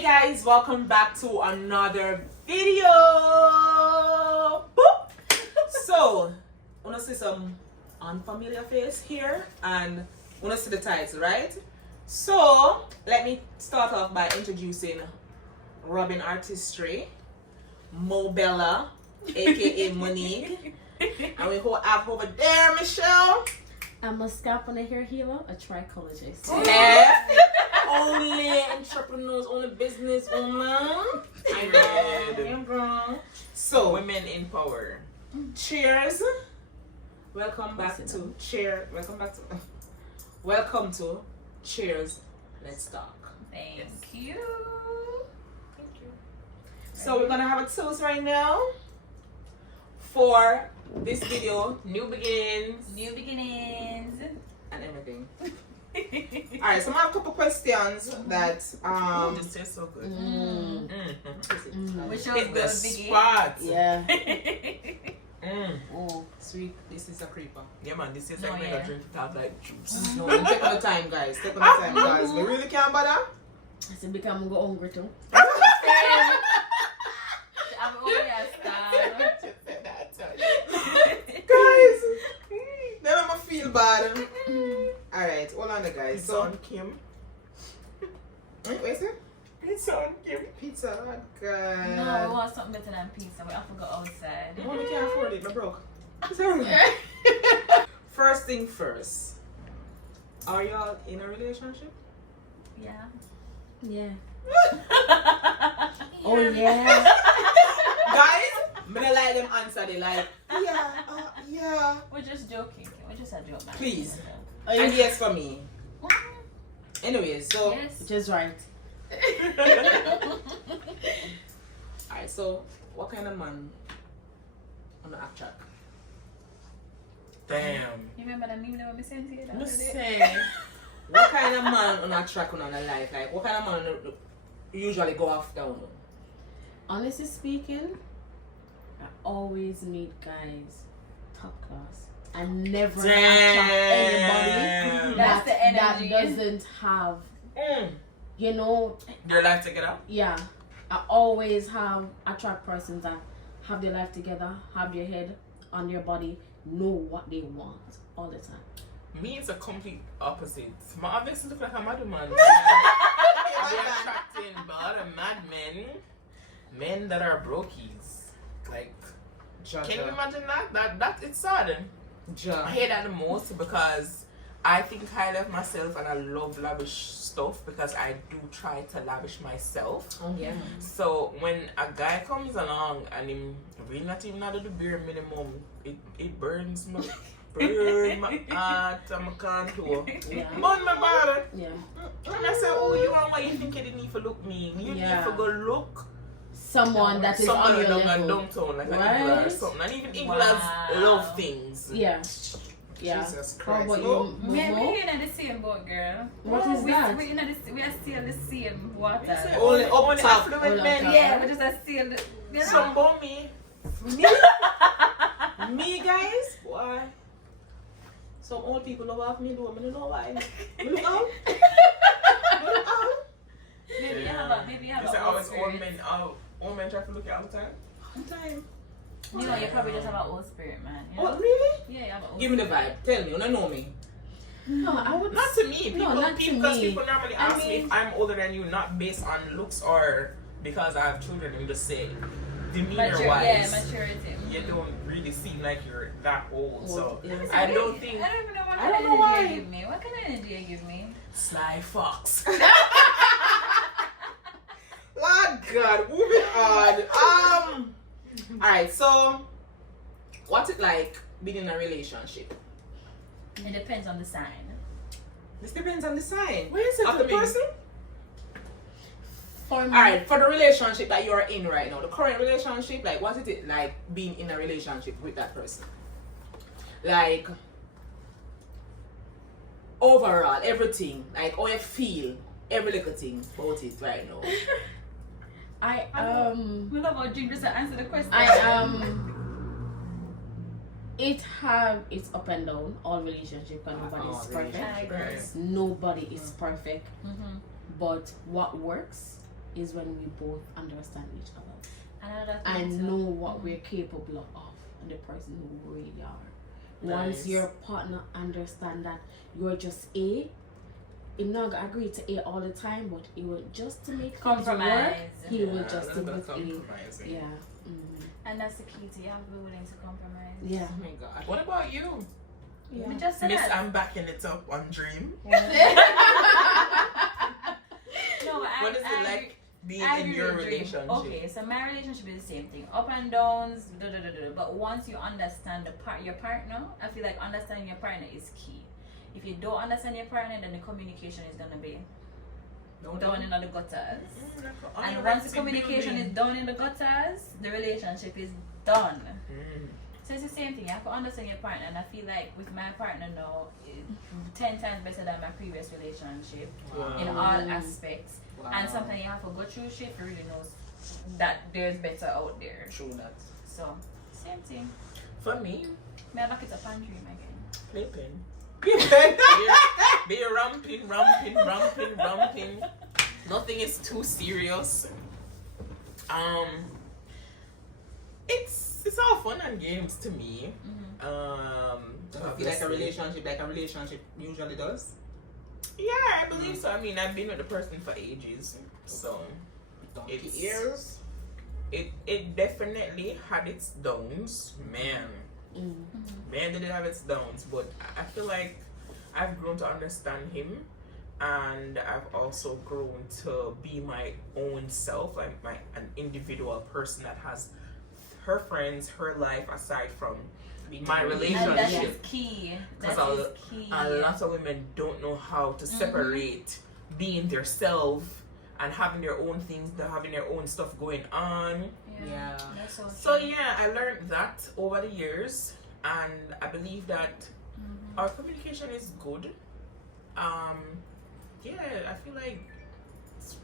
Hey guys, welcome back to another video. Boop. So, wanna see some unfamiliar face here and wanna see the title, right? So, let me start off by introducing Robin Artistry, Mobella, aka Monique, and we have over there Michelle. I'm a scalp and a hair healer, a trichologist. Yeah. Only entrepreneurs, only business woman. I know. So, Women in power. cheers. Welcome to Cheers. Let's talk. Thank you. So we're gonna have a toast right now for this video New beginnings. New beginnings. and everything. Alright, so I have a couple questions that This tastes so good. We should Hit go the biggie. spot. Yeah. oh sweet, this is a creeper. Yeah, man, this is No, like yeah. a drink without like juice. No, take on the time guys. Take on the time guys. We really can't bother. I said, become go hungry too. I'm only a star. Guys, then I'ma feel bad. Alright, hold on guys. It's So on Kim. what is it? It's on Kim. Pizza, oh god. No, we want something better than pizza. We have to go outside. Oh, we can't afford it, I'm broke. Sorry. First thing first. Are y'all in a relationship? Yeah. Yeah. Oh yeah. Guys, I'm gonna let them answer. They like, yeah. We're just joking. We're just a joke, man. Please. Oh, And yeah. yes for me. Anyways, so Yes. Which is right. alright, so what kind of man on the act track? Damn. You remember that meme that we sent to you? the other day? Listen. What kind of man on a track on a life? Like what kind of man usually go after on? Honestly speaking, I always meet guys top class. I never attract anybody Damn. That's the that energy. doesn't have, you know, Your life together? yeah. I always attract persons that have their life together, have their head on their body, know what they want all the time. Me, it's a complete opposite. My obviously look like a madman. I'm attracting a lot of madmen. Men that are brokies. Like, can you imagine that? That it's sad. I hate that the most because I think highly of myself and I love lavish stuff because I do try to lavish myself. Oh yeah. So when a guy comes along and him really not even out of the bare minimum, it burns my heart and my contour. Yeah. Burn my body. Yeah. And I say, oh, you are why you think you didn't need to look me. You need Yeah. to go look Someone that is on somebody your down level. downtown like an Right? Igla or something. And even Iglas Wow. love things. Yeah. Yeah. Jesus How Christ. about Oh. you, We're Momo? in the same boat, girl. What is that? We are still the same water. Only up Only top. affluent Only men. up Yeah, we just are still the. You know? Some about me. Me guys? Why? Some old people love off me, though. I don't know why. Look out. Look out. Maybe you have a It's old always spirit. old men try to look at all the time. Time. You know, you probably just have an old spirit, man. You know? Oh, really? Yeah, you have an old Give me the vibe. Tell me. You don't know me. No, I would Not to me. People, No, not to because me. people normally I ask me mean- if I'm older than you, not based on looks or because I have children. I'm just saying, demeanor wise, maturity. you don't really seem like you're that old. So Yeah. I don't think I don't even know what I kind don't of know energy why. you give me. What kind of energy you give me? Sly Fox. Lord God, moving on. Alright, so what's it like being in a relationship? It depends on the sign. This depends on the sign. Where is it Of the for me? person? For me, Alright, for the relationship that you're in right now, the current relationship, like what is it like being in a relationship with that person? Like overall, everything, like how you feel, every little thing about it right now. We love our drink just to answer the question. it have its up and down. All relationship and nobody is perfect. I agree. Nobody is perfect. Mm-hmm. But what works is when we both understand each other Another thing and too. know what we're capable of and the person who we really are. Once Nice. your partner understand that you're just A, he not gonna agree to A all the time, but he will just to make things work. Compromise. He will Yeah, just that's stick about with A. compromising. Yeah. Mm-hmm. And that's the key to you have to be willing to compromise. Yeah. Oh my god. What about you, Yeah. We just said Miss? that. I'm backing it up on Dream. No, What is it like being I in agree your with Dream. relationship? Okay, so my relationship is the same thing. Up and downs, but once you understand your partner, I feel like understanding your partner is key. If you don't understand your partner, then the communication is gonna be down in the gutters. And once the communication is down in the gutters, the relationship is done. So it's the same thing. You have to understand your partner, and I feel like with my partner now, 10 times better than my previous relationship in all aspects. Wow. And sometimes you have to go through shit to really know that there's better out there. True that. So, same thing. For me, May I back it up and dream again? playpen. Be ramping. Nothing is too serious. It's all fun and games to me. I feel like a relationship usually does. Yeah, I believe so. I mean, I've been with the person for ages, so Donkey It's- ears. it definitely had its downs, man. Man, did it have its downs, but I feel like I've grown to understand him, and I've also grown to be my own self, like an individual person that has her friends, her life aside from my And that relationship. is key. That Because is key. a lot of women don't know how to separate being their self and having their own things, having their own stuff going on. Yeah. That's so So true. yeah, I learned that over the years, and I believe that our communication is good. Yeah, I feel like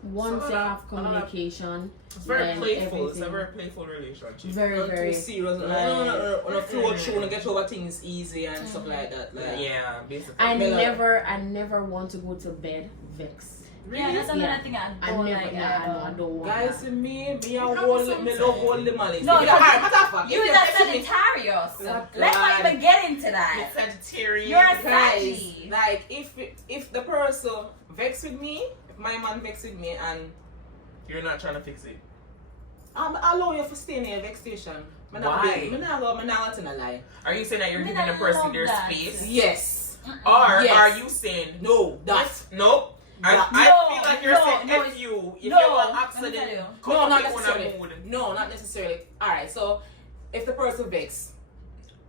Once So you that- have communication, it's very then playful. It's a everything- very playful relationship. very, Not very. too serious. On a flow through and get over things easy and stuff like that. Like, Yeah, basically. I Miller. never want to go to bed vexed. Yeah, that's another Yeah. thing I I don't never, like. I don't want guys, that. me have hold some me sense. love hold the malice. No, Yeah, alright, matter of fact, You if is you're a texting me- Sagittarius. What Let's not God. even get into that. Sagittarius. You're a guys, Saggy. like if the person vex with me, if my man vex with me and You're not trying to fix it. I allow you to stay in your vexation. Why? I'm not gonna lie. Are you saying that you're Me giving a not person love their that. space? Yes. Or Yes. are you saying No, that. Nope. That- I No, feel like you're no, saying no, if you no, want let me tell accident, you. come No, up not with one necessarily. mood. No, not necessarily. Alright, so if the person vex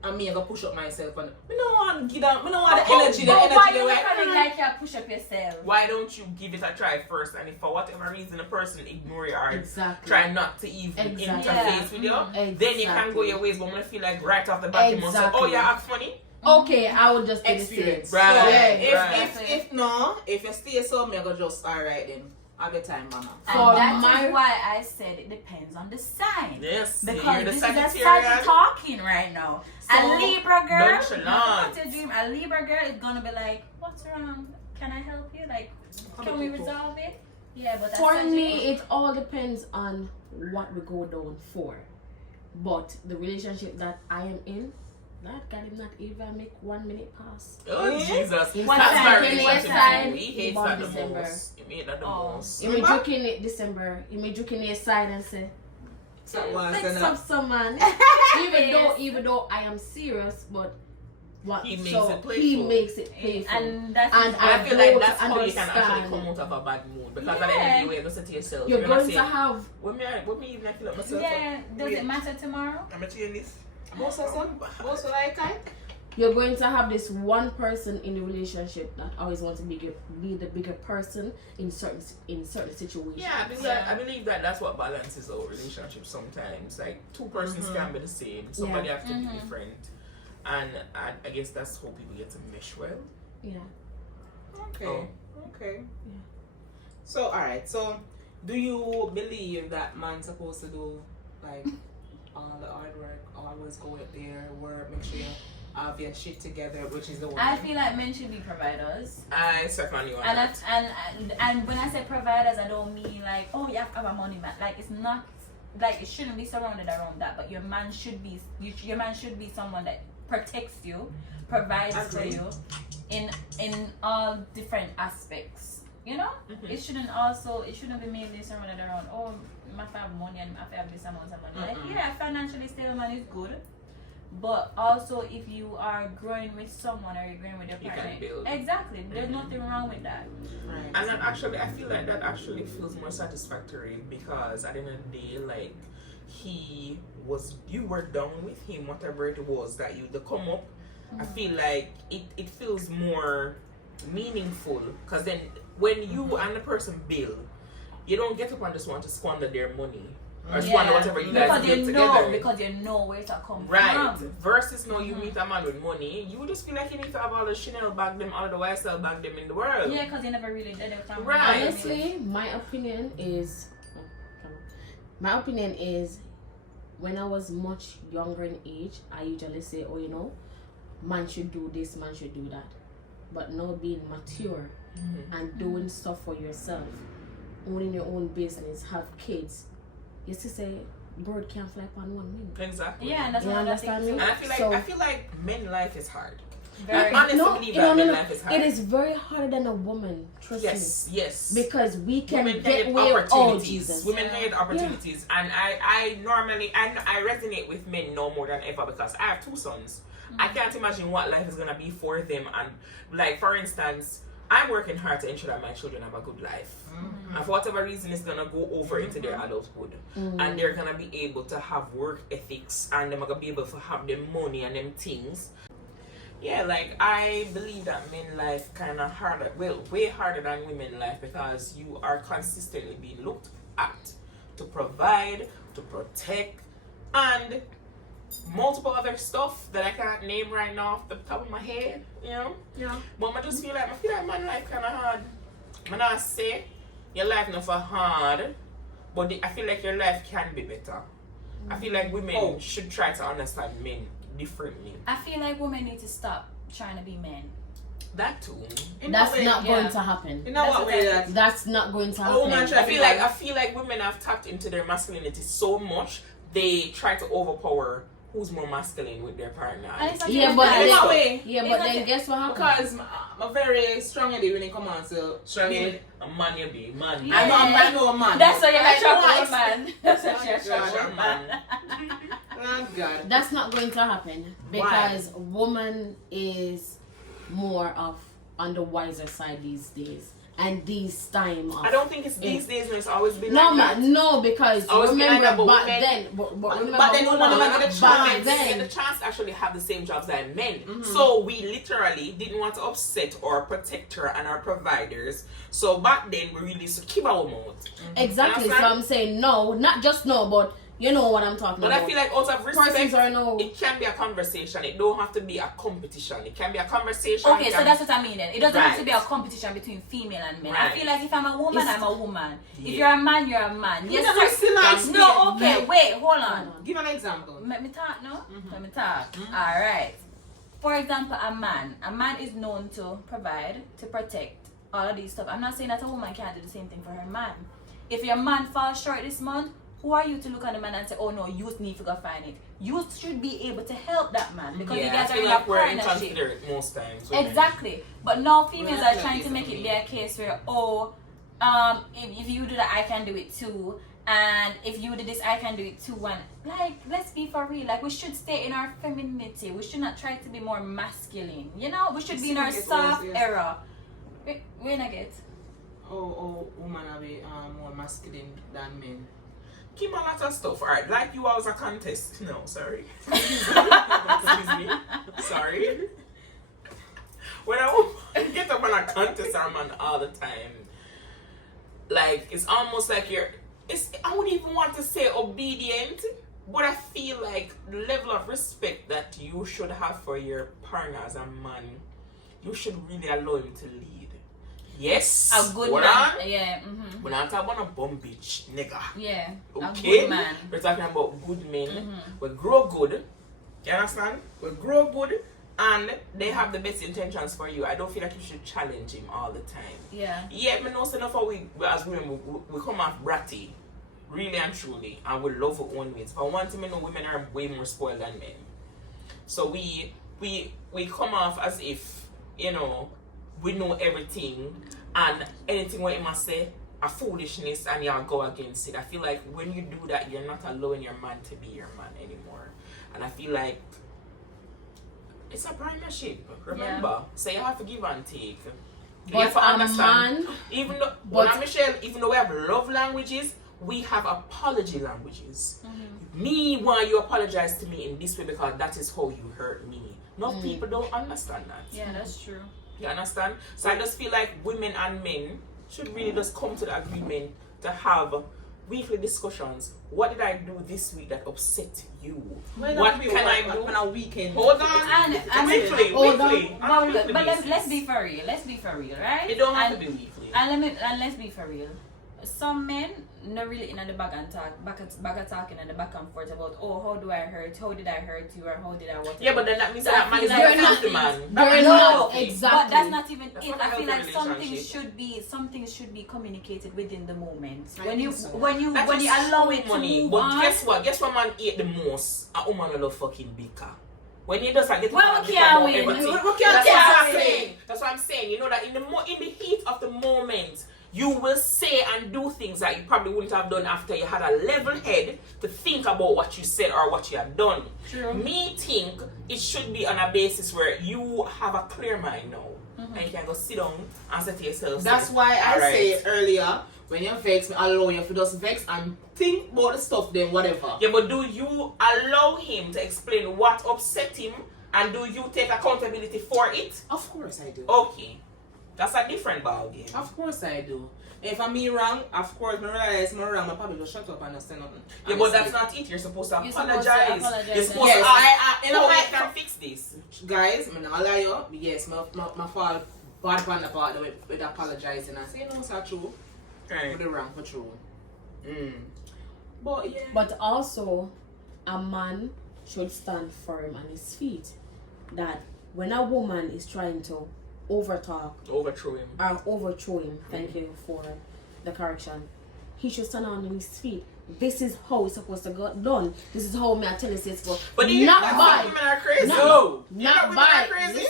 and me I go push up myself and me no want give them, me no want the But- energy, But why the you way. becoming like you push up yourself? Why don't you give it a try first? And if for whatever reason the person ignore you or Exactly. try not to even Exactly. interface with you, then you can go your ways. But I'm gonna feel like right off the bat you must say, Exactly. "Oh, you act funny." Okay, I would just do the same. Experience. Right. So, Yeah, if you stay so me I go just alright then. Have your time, mama. For And that my- is why I said it depends on the sign. Yes, Because you're the this is a Saggy Sagittarius. talking right now. So, a Libra girl, nonchalant. what's your dream? A Libra girl is gonna be like, what's wrong? Can I help you? Like, can we resolve it? Yeah, but that's For such me, it all depends on what we go down for. But the relationship that I am in, that can not even make 1 minute pass. Oh Jesus, What that's time my can you relationship. sign? He hates Born that the December. most. He made that the Oh. most. You may joke in it December. You may joke in your side and say, That was fix enough. up some man. even though I am serious, but what He makes so it playful. he makes it playful. And that's And I feel don't like that's how you can actually understand. come out of a bad mood. Because at the end of the day, you're going to say to yourself, You're gonna going say, to have What me even I feel like myself? yeah. Does Wait. it matter tomorrow? I'm going to change this. Most of them, most of like I. you're going to have this one person in the relationship that always wants to be the bigger person in certain situations. Yeah, I believe that that's what balances our relationship sometimes. Like, two persons can be the same. Somebody have to be different. And I guess that's how people get to mesh well. Yeah. Okay. Oh. Okay. Yeah. So alright, so do you believe that man's supposed to do like all the hard work, always go out there, work, make sure you have your shit together, which is the woman. I feel like men should be providers. I second you on And that. and when I say providers, I don't mean like, oh, you have to have a money man. Like, it's not like it shouldn't be surrounded around that. But your man should be someone that protects you, provides for you, in all different aspects. You know, it shouldn't be mainly surrounded around, oh, I have money and I have this amount of money. Like, yeah, financially stable man is good. But also, if you are growing with someone or you're growing with your partner, can build. exactly, there's nothing wrong with that. Right. And then actually, I feel like that actually feels more satisfactory because at the end of the day, like you were down with him, whatever it was that you to come up. I feel like it feels more meaningful because then when you and the person build, you don't get up and just want to squander their money. Or squander whatever you guys build together. Because you know where to come right. from. Versus now you meet a man with money, you just feel like you need to have all the Chanel bag them, all the YSL bag them in the world. Yeah, because you never really did it. Right. Honestly, my opinion is when I was much younger in age, I usually say, oh, you know, man should do this, man should do that. But now being mature and doing stuff for yourself, owning your own business, have kids, you used to say, bird can't fly on one wing. Exactly. Yeah, and that's You what I understand think me? And too. I feel like men life is hard. Very. I honestly believe that men life is hard. It is very harder than a woman, trust me. Yes. Because we can Women get can away get with all opportunities. Jesus. Women can get opportunities, and I normally I resonate with men no more than ever because I have 2 sons. I can't imagine what life is gonna be for them, and like for instance, I'm working hard to ensure that my children have a good life, and for whatever reason, it's gonna go over into their adulthood, and they're gonna be able to have work ethics, and they're gonna be able to have them money and them things. Yeah, like I believe that men life kind of harder, well, way harder than women life because you are consistently being looked at to provide, to protect, and multiple other stuff that I can't name right now off the top of my head, you know? Yeah. But I feel like my life kind of hard. I'm not say your life not for hard, but I feel like your life can be better. I feel like women should try to understand men differently. I feel like women need to stop trying to be men. That too. That's not going to happen. You know what way That's not going to happen. Oh, man, I feel like women have tapped into their masculinity so much they try to overpower who's more masculine with their partner. Yeah, but then guess what happens? because I'm very strong in it when it comes on to So a man you be man. Yeah. I know a man. That's why you're I a know chocolate man. That's why you're a chocolate man. Oh God. That's not going to happen because woman is more of on the wiser side these days. And these time of, I don't think it's these days when it's always been no, like that. no, because Always been remember like that, but back women- then, but remember, but then hold women on, never get a back chance. then, Get the chance to actually have the same jobs as men. So we literally didn't want to upset our protector and our providers. So back then we really used to keep our mouth. exactly. So Understand? I'm saying no, not just no, but you know what I'm talking But about. I feel like out of respect, Persons are no. it can be a conversation. It don't have to be a competition. It can be a conversation. Okay, It so can that's what I mean then. It doesn't have to Right. be a competition between female and men. I Right. feel like if I'm a woman, It's- I'm a woman. If Yeah. you're a man, you're a man. You Yes, never sir. see nice No, men. okay, wait, hold on. Give an example. Let me talk, no? Let me talk. Alright. For example, a man is known to provide, to protect, all of these stuff. I'm not saying that a woman can't do the same thing for her man. If your man falls short this month, who are you to look at the man and say, oh no, you need to go find it? You should be able to help that man because you I guys are feel in like a we're partnership. inconsiderate most times. women. Exactly. But now females Well, are trying to make it be a case where, if you do that, I can do it too. And if you do this, I can do it too. And like, let's be for real. Like, we should stay in our femininity. We should not try to be more masculine. You know, we should be in our soft era. When I get. Women are more masculine than men. Keep a lot of stuff. Alright, like you was a contest. No, sorry. Excuse me. Sorry. When I get up on a contest, I'm on all the time. Like, it's almost like I wouldn't even want to say obedient, but I feel like the level of respect that you should have for your partner as a man, you should really allow him to lead. Yes. A good Hold man. on. Yeah. We're not talking about a bum bitch nigga. Yeah. Okay? A good man. We're talking about good men. We grow good. You understand? We grow good and they have the best intentions for you, I don't feel like you should challenge him all the time. Yeah. Yeah, me know so enough how we as women we come off bratty, really and truly, and we love our own ways. But one thing I know, women are way more spoiled than men. So we come off as if, you know, we know everything, and anything what you must say a foolishness, and y'all go against it. I feel like when you do that, you're not allowing your man to be your man anymore. And I feel like it's a partnership. Remember, so you have to give and take. You But have to understand. man, Even though, but- Michelle, even though we have love languages, we have apology languages. Me want you apologize to me in this way because that is how you hurt me. Most people don't understand that. Yeah, that's true. You understand? So I just feel like women and men should really just come to the agreement to have weekly discussions. What did I do this week that upset you? What can I do on a weekend? Hold on. And Weekly. but let's be for real. Let's be for real, right? It don't have to be weekly. And let's be for real. Some men not really in the back and talking and the back and forth about, oh, how do I hurt? How did I hurt you? Or how did I what? Yeah, but then that means So that I man feel is like not not- the man. they're is not, healthy. exactly. But that's not even That's it. not a I feel like healthy some things should be communicated within the moment. I When you think so. when you That when is you allow so it to money. move But on. guess what? Guess what man hate the most? A woman will love fucking bicker. When he does that, get Well, we can't win. everything. We That's can't what I'm win. saying. That's what I'm saying. You know that in the heat of the moment, you will say and do things that you probably wouldn't have done after you had a level head to think about what you said or what you had done. True. Me think it should be on a basis where you have a clear mind now. And you can go sit down and say to yourself. That's why I "Alright, say earlier, when you vex me, allow you to just vex and think about the stuff then whatever. Yeah, but do you allow him to explain what upset him, and do you take accountability for it? Of course I do. Okay. That's a different ballgame. Of course I do. If I'm me wrong, of course, I realize I'm wrong, I probably just shut up and not say nothing. Yeah, but that's not it. You're supposed to You're supposed to apologize. apologize, You're supposed yes, to ask, you know, how I we can fix this. guys, I'm not lie you. Yes, my fault bad on the part with apologizing and say, no, it's not true. Right. For the wrong, for true. Mm. But yeah. but also a man should stand firm on his feet. That when a woman is trying to overtalk Overthrow him. or overthrow him, thank you for the correction, he should stand on his feet. This is how it's supposed to get done. This is how me I tell you it's supposed. But you not think by, women are crazy? No. not women are by. crazy?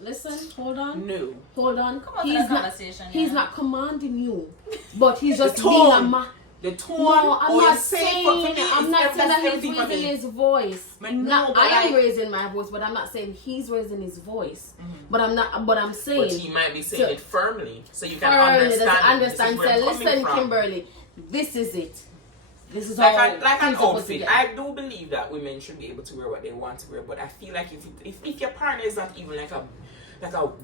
Listen, hold on. No. Hold on. Come on to He's that not. conversation. He's yeah. not commanding you, but he's just The being a tone. man. The tone. No, I'm or not you say saying. for me, I'm not that's saying that he's everything for raising me. his voice. But no, Not, but I am like- raising my voice, but I'm not saying he's raising his voice. But I'm not. But I'm saying. But he might be saying So- it firmly, so you can Firmly, understand. doesn't understand. This is where Say, I'm coming listen, from. Kimberly, this is it. This is Like, how an things supposed to outfit. get. I do believe that women should be able to wear what they want to wear, but I feel like if your partner is not even like a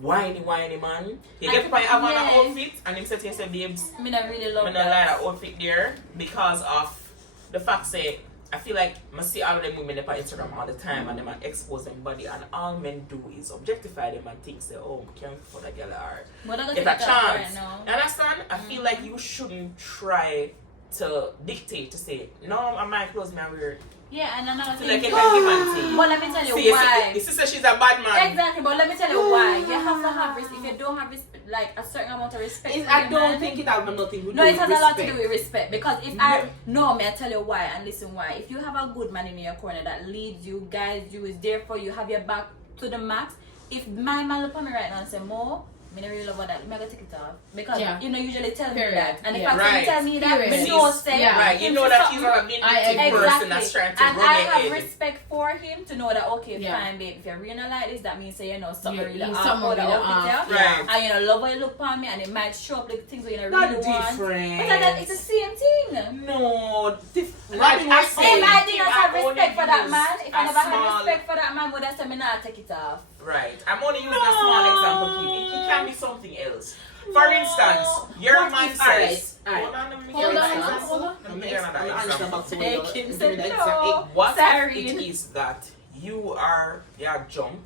whiny man, you get to have on an Yeah. outfit and him say to yourself, babes, I mean, I really love I don't like that. that outfit there because of the fact say I feel like I see all of them women up on Instagram all the time and them and expose them body and all men do is objectify them and think say, oh, we can't for that girl or But I get got a to right chance. now. You understand? I feel like you shouldn't try to dictate to say, no, I might close my weird. Yeah, and another I feel thing. like you can give and take. But let me tell you See, why. your sister, she's a bad man. Exactly, but let me tell you why. You have to have respect. If you don't have respect, like a certain amount of respect. for I your don't man, think it has nothing to do No, it with has a lot to respect. do with respect. Because if I may I tell you why and listen why. If you have a good man in your corner that leads you, guides you, is there for you, have your back to the max. If my man look at me right now and say, Mo, I don't really love that. I'm gonna take it off. Because Yeah. you know usually tell me Period. that. And if Yeah. I Right. tell me that, Period. me know say Yeah. Right, you him know say that he's something. a vindictive agree. person that's trying to And run I your have head. respect for him to know that okay, Yeah. fine, babe. If you're really not like this, that means say you know something Yeah, really you- off something or the really outfit off. there. Right. And you know love how you look upon me, and it might show up like things that you know Not really want. different. But that it's the same thing. No, Like I said, If I did if not I have only respect for that use man, if a I never had small- respect for that man, would I say me not take it off? Right. I'm only using a small example, Kim. It can be something else. For instance, your What man if- says, alright, hold on, let me Hold give you on, an example. hold on. Let me give you another example. Hey, Kim said no. What Sorry. if it is that you are jump?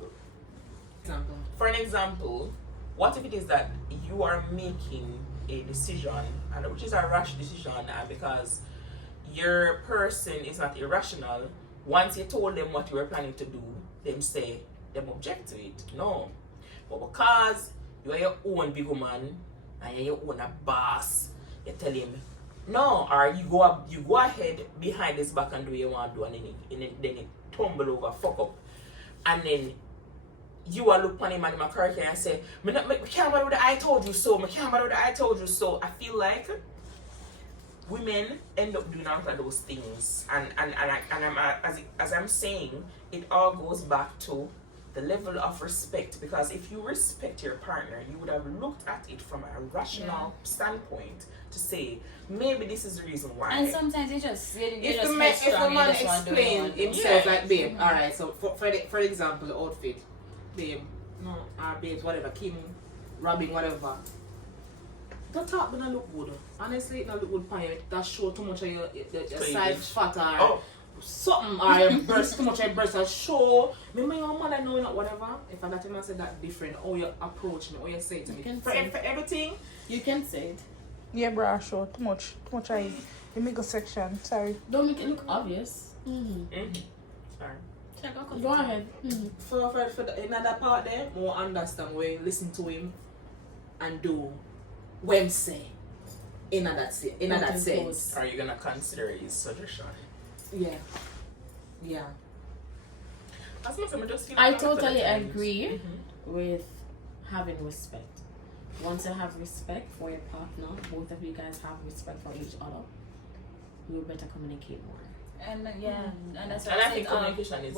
Example. For an example, what if it is that you are making a decision, and which is a rash decision, and because your person is not irrational, once you told them what you were planning to do, them say, them object to it. No. But because you are your own big woman and you're your own boss, you tell him no, or you go ahead behind his back and do what you want to do, and then it tumble over, fuck up. And then you will look on him and him correct and say, me can't bother with the I told you so, me can't bother with the I told you so. I feel like women end up doing all of those things, and as I'm saying, it all goes back to the level of respect, because if you respect your partner, you would have looked at it from a rational standpoint to say maybe this is the reason why. And sometimes you just if the man explain himself like, babe, all right, so for example, the outfit, babe, no, babes, whatever, Kim, rubbing, whatever. The top gonna look good. Honestly, it not look good for you. That show too much of your side fat or something, or your breast, too much of your breast or show. Remember your mother knowing that whatever. If I that say that different, how you approach me, how you say it to me. For everything, you can say it. Yeah, bro, show too much I the middle section. Sorry. Don't make it look obvious. Sorry. Go ahead. For the another part there, more understand where you listen to him and do what him say in that sense. Are you gonna consider his suggestion? Yeah. I totally agree with having respect. Once you have respect for your partner, both of you guys have respect for each other, you better communicate more. And and that's and I think communication is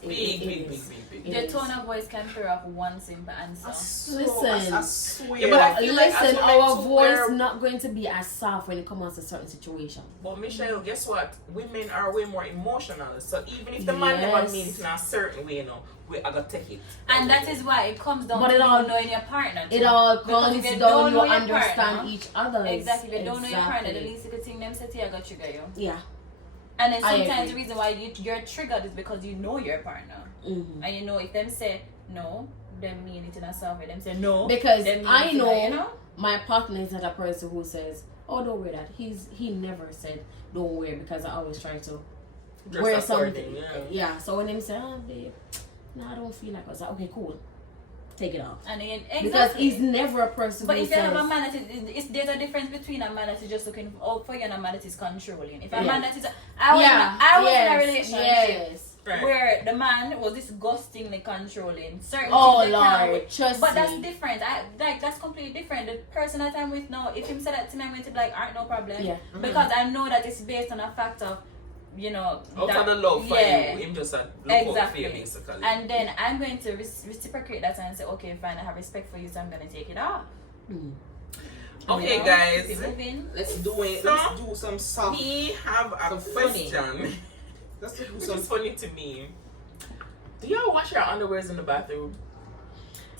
big. Big. Your tone of voice can throw off one simple answer. Listen, I swear. Yeah, but I feel like listen, as our women voice too, not going to be as soft when it comes to certain situations. But Michelle, guess what? Women are way more emotional. So even if the man never means it in a certain way, we are gonna take it. And that is why it comes down But to it all- knowing your partner. It all Because comes if you down don't you know your understand partner, each other. Exactly. If you don't know your partner, the least you could think them say, I got trigger you. Yeah. And then I sometimes the agree. reason why you're triggered is because you know your partner. Mm-hmm. And you know if them say no, them mean it in a soft way. Them say no. Because them mean I it in know, a, you know? my partner is not a person who says, "Oh, don't wear that." He never said, "Don't wear," because I always try to Dress wear according, something. yeah. So when him say, "Oh, babe, no, I don't feel like," I was like, "Okay, cool, take it off." And then, exactly. Because he's never a person But who if you have says, a man that is, there's a difference between a man that is just looking out for you and a man that is controlling. If a man that is, I was in a relationship where the man was disgustingly controlling. Certain "Oh things I can't Lord, trust But me." that's different. That's completely different. The person that I'm with now, if him say that to me, I'm going to be like, alright, no problem. Yeah. Because I know that it's based on a fact of, Out of the love for you, him just look out for you, basically. And then I'm going to reciprocate that and say, okay, fine, I have respect for you, so I'm going to take it off. Okay, You know? guys. Keep moving. Let's do it. So, Let's do some soft. We have a Some funny. question. Let's do Which some is funny to me. Do y'all wash your underwears in the bathroom?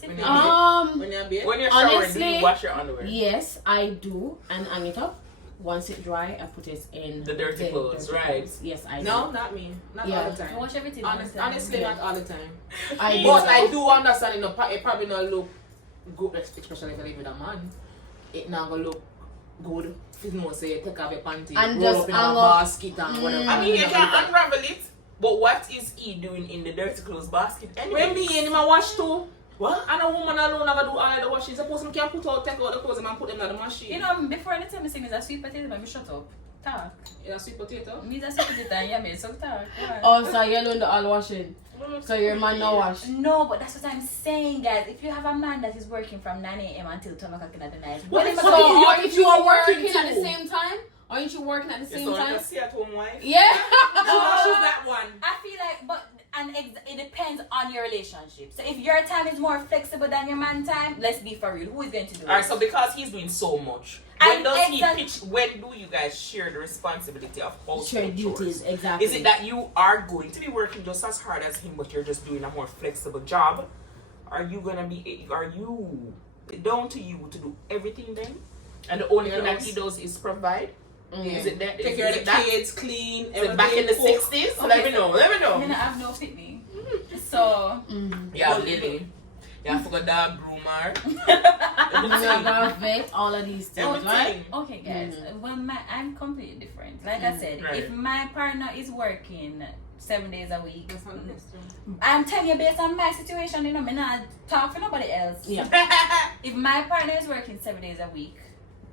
when you're when you're bed. When you're showering, do honestly, you wash your underwear? Yes, I do, and hang it up. Once it dry, I put it in The dirty clothes, right? clothes. Yes, I No, do. not me. Not Yeah. all the time. I wash everything. Honestly, not all the time. I do. But I do understand it probably not look good, especially if you live with a man. It not gonna look good. If you know, say you take off your panty, And roll just up in a hang up. basket and whatever. I mean, you It can not look unravel it, but what is he doing in the dirty clothes basket anyway? when me and him a wash too. What? And a woman alone never do all of the washing. Suppose me can take out the clothes and put them in the machine. You know, before the time I sing is a sweet potato, but me shut up. Talk. In a sweet potato. Me is a sweet potato and yeah, me so talk. Why? Oh, so you're doing the all washing. So your man no wash. No, but that's what I'm saying, guys. If you have a man that is working from 9 a.m. until 10 o'clock in the night, Well, when it's him so- go- Aren't you are working working at the too. same time? Aren't you working at the same So time? just see at home wife. Yeah. She washes that one. I feel like, but it depends on your relationship. So if your time is more flexible than your man time, let's be for real. Who is going to do Alright, it? so because he's doing so much, And when exactly- when do you guys share the responsibility of household Share chores? duties, exactly. Is it that you are going to be working just as hard as him, but you're just doing a more flexible job? Are you down to you to do everything then? And the only thing that he does is provide? Is it that? Take is care of it the that? kids, clean, Is it back in the 60s? Let me know. I mean, I have no pitney. So, Yeah, Lily. You have to go dog groomer. You gotta vet all of these things, right? Okay, guys. Well, I'm completely different. Like I said, Right. if my partner is working 7 days a week, I'm telling you based on my situation, you know, me not talk for nobody else. Yeah. If my partner is working 7 days a week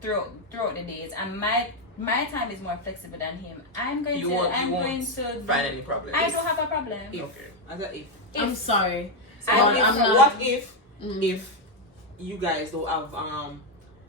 throughout the days, and my time is more flexible than him, I'm going You to won't do- find any problem. I don't have a problem. If, Okay. as a if. I'm sorry. And But if- I'm not. what if Mm. if you guys don't have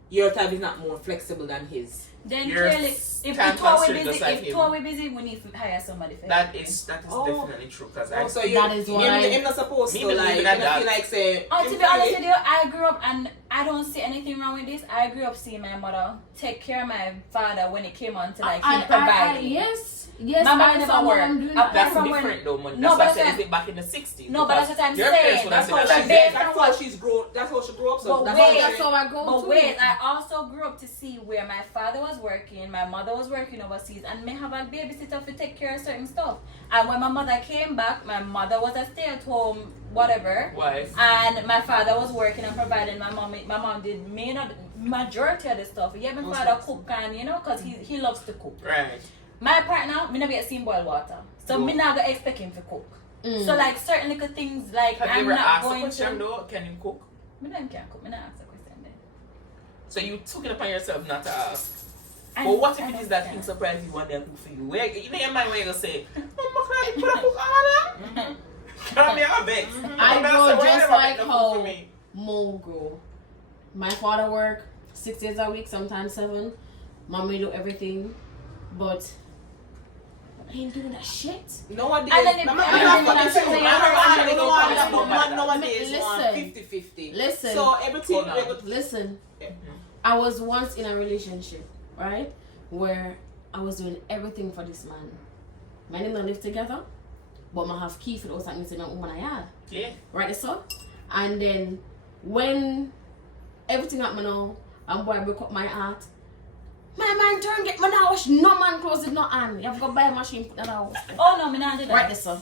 your time is not more flexible than his? Then Your clearly, if time two are constraint just like him. busy, we need to hire somebody for That is Oh. definitely true because Oh, so That is why- him not supposed Me to believe like, in you that. don't feel like say. Oh, to him be honest free. with you, I grew up and I don't see anything wrong with this. I grew up seeing my mother take care of my father when it came on to like him providing. Yes, My mother I never saw worked. I'm doing Apart that. That's from when- different though, man. No, That's why I but said that's- is it back in the 60s? No, but that's Because what I'm your saying. parents would have That's been how like she that. that's how she's grown. That's how she grew up. So But that's wait, how That's how I go But too. wait, I also grew up to see where my father was working, my mother was working overseas, and me have a babysitter to take care of certain stuff. And when my mother came back, my mother was a stay-at-home whatever, Wife. and my father was working and providing. My mom did majority of the stuff. Yeah, my father cook and you know, cause he loves to cook. Right. My partner, me never get seen boil water, so me not gonna expect him to cook. So like certain little things like Have I'm you ever not asked a going question to. though? Can you cook? Me not can't cook. Me not ask a question then. So you took it upon yourself not to ask. I- But what if I it is don't that care. thing surprise you one day cook for you? Where you know your mind where you gonna say, Mama, can I put a cook all of that? Can I be a vex? I Mama, go so why just you never like make no how cook for me? Mo go. My father work 6 days a week, sometimes 7. Mommy do everything, but I ain't doing that shit. nowadays. And then if- Mama, and I'm then not if- fucking and then sure. if- Mama, and then no one if- have no man and then nowadays if- want listen. 50-50. Listen. So everything Hold on. we go- Listen, I was once in a relationship, right, where I was doing everything for this man. My name don't live together, but I have key for the house and my woman I had. Yeah. Right, so? And then when everything happened now, and boy broke up my heart. My man turn get my now wash no man clothes it not on. You have to go buy a machine put that out. Oh no, me not do that. Right, so. Me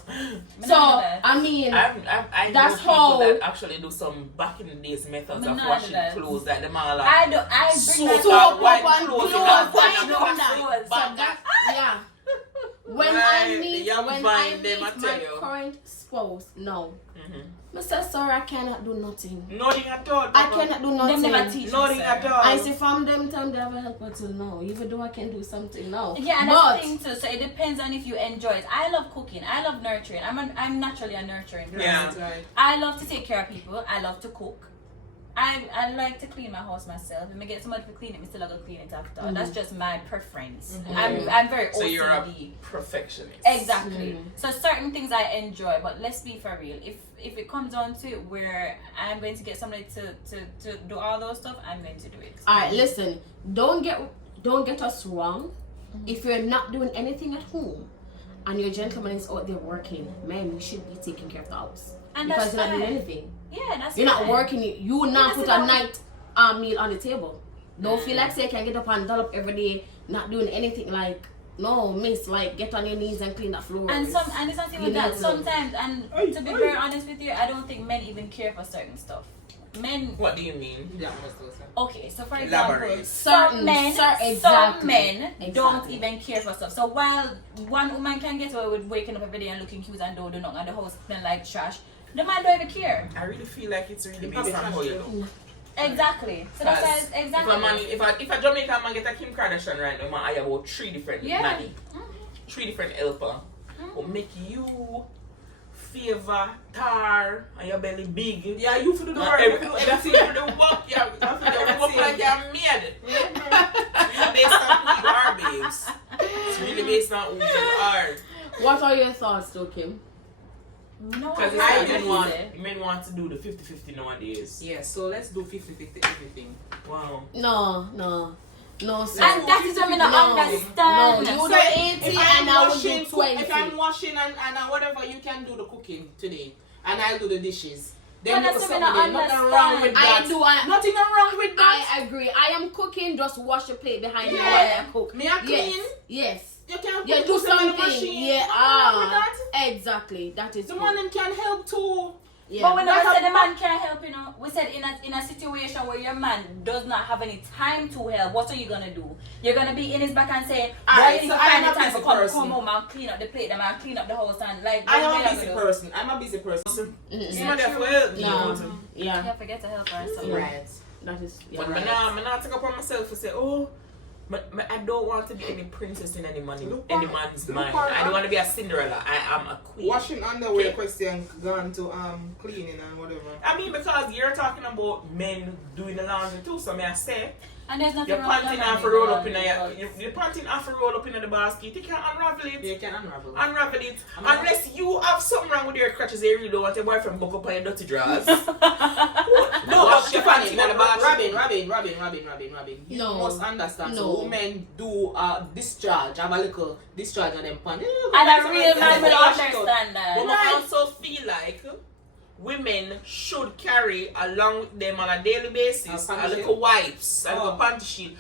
So not do that. I mean, I That's know how- people that actually do some back in the days methods Me of not washing do that. clothes like them all I like do. I bring soap that soap and up white and clothes in clothes, that I bag do and that. bag So that. yeah. When Right, I meet the young when vine, I them, I meet tell my you. current spouse, no. Mhm. Mr. Sorry, I cannot do nothing. Nothing at all. I Papa. cannot do Them nothing. never teach me, Nothing sir. at all. I say from them time they have a helper till now. Even though I can do something now. Yeah, and but that's the thing too. So it depends on if you enjoy it. I love cooking. I love nurturing. I'm naturally a nurturing person. Yeah. That's right. I love to take care of people. I love to cook. I like to clean my house myself. If I get somebody to clean it, I still gotta clean it after. That's just my preference. I'm very So you're a OCD. perfectionist. Exactly. So certain things I enjoy, but let's be for real. If it comes down to it where I'm going to get somebody to do all those stuff, I'm going to do it. alright, listen. Don't get us wrong. If you're not doing anything at home and your gentleman is out there working, man, you should be taking care of the house. And because that's you're not doing fine. anything. Yeah, that's You're not fine. working. You will not Because put a it's night meal on the table. Don't feel like say you can get up and doll up every day, not doing anything. Like no, miss. Like get on your knees and clean that floor. And it's not even You that. need to- Sometimes, and to be very honest with you, I don't think men even care for certain stuff. Men. What do you mean? Yeah, most of the time. Okay, so for Elaborate. example, some men Exactly. don't even care for stuff. So while one woman can get away with waking up every day and looking cute and do nothing and the house smell like trash, the man don't even care. I really feel like it's really Probably based on how you look. Exactly. So that's Because why exactly. if a Jamaican man get a Kim Kardashian right now, man, I have about 3 different Yeah. nanny, 3 different helper, who make you favor, tar, and your belly big. Yeah, you for do the And work. You do everything everything. you do work, you work like you're made. It's really based on who you are, babes. It's really based on who you are. What are your thoughts, though, Kim? No, Because it's I not didn't easy. men want to do the 50-50 nowadays. Yeah, so let's do 50-50 everything. Wow. No, sir. And that is what I don't No, understand. no, you So do 80 if and I'm I will washing, do 20. if I'm washing and whatever, you can do the cooking today, and I'll do the dishes. Then But you that's put what I something in. don't Nothing wrong with that. Nothing wrong with that. I agree. I am cooking, just wash your plate behind me Yeah. while I cook. Me a clean. Yes. You can put You do something in the something. machine. Yeah, Nothing wrong with that. exactly. That is The good. morning can help too. But we never said the man can't help, you know. We said in a situation where your man does not have any time to help, what are you gonna do? You're gonna be in his back and say, Alright, you so find I'm the a time to busy come person. home and clean up the plate, them and clean up the house and like. I'm a busy person. I'm a busy person. Somebody have to help me out. Yeah. You forget to help her or something. Right. That is. But I'm not take up on myself to say, oh, I don't want to be any princess in any man's mind. I don't want to be a Cinderella. I am a queen. Washing underwear question gone to cleaning and whatever. I mean, because you're talking about men doing the laundry too, so may I say, And there's nothing your wrong with panty that, have to roll up in your panty have to roll up in the basket. You can't unravel it. You can unravel. Unravel it. Unless you have something wrong with your crutches, you really don't want your boyfriend buck up on your dirty drawers. No, Wash but your panty in the bathroom. Robin. You No. must understand. No. So women do discharge, have a little discharge on them panties. And a real man will wash it out. understand that. But I also feel like women should carry along with them on a daily basis A panty a little shield? wipes, a little panty shield.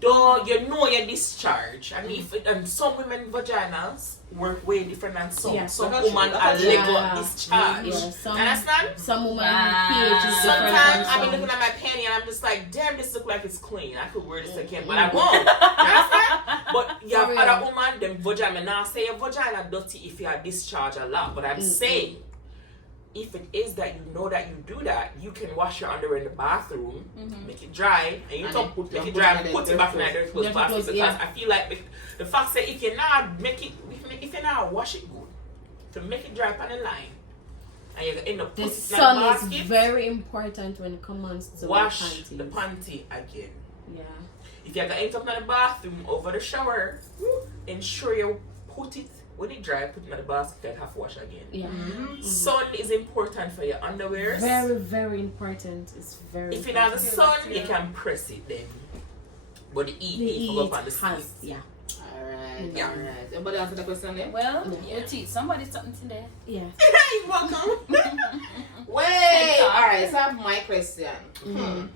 Though you know your discharge, and some women vaginas work way different than some. Yeah. Some That's women true. are That's Lego true. discharge. Yeah, some- Understand? Some women Wow. pH is different Sometimes from I've been some. looking at my panty and I'm just like, damn, this look like it's clean. I could wear this again, but I won't. Understand? But you have For other real. women, them vagina. Now say your vagina dirty if you are discharged a lot, but I'm saying, if it is that you know that you do that, you can wash your underwear in the bathroom, make it dry, and you And don't then make it put dry, it and in put the it back in dirty the dirty clothes. clothes basket. Dirty Because clothes, I feel like the fact that if you not make it, if you not wash it good, to make it dry on the line, and you end up The putting it in the sun is basket, very important when it comes to wash panties. the panty again. Yeah. If you're gonna end up in the bathroom over the shower, ensure you put it when it dry, put it in the basket and have to wash again. Yeah. Sun is important for your underwear. Very, very important. It's very If you have the important. sun, you can press it then. But the The heat will go heat up on the skin. has, yeah. Alright, Yeah. alright. Anybody answer the question there? Well, Yeah. you teach somebody something today. Yeah. You're welcome. Wait! Alright, so I have my question. Mhm.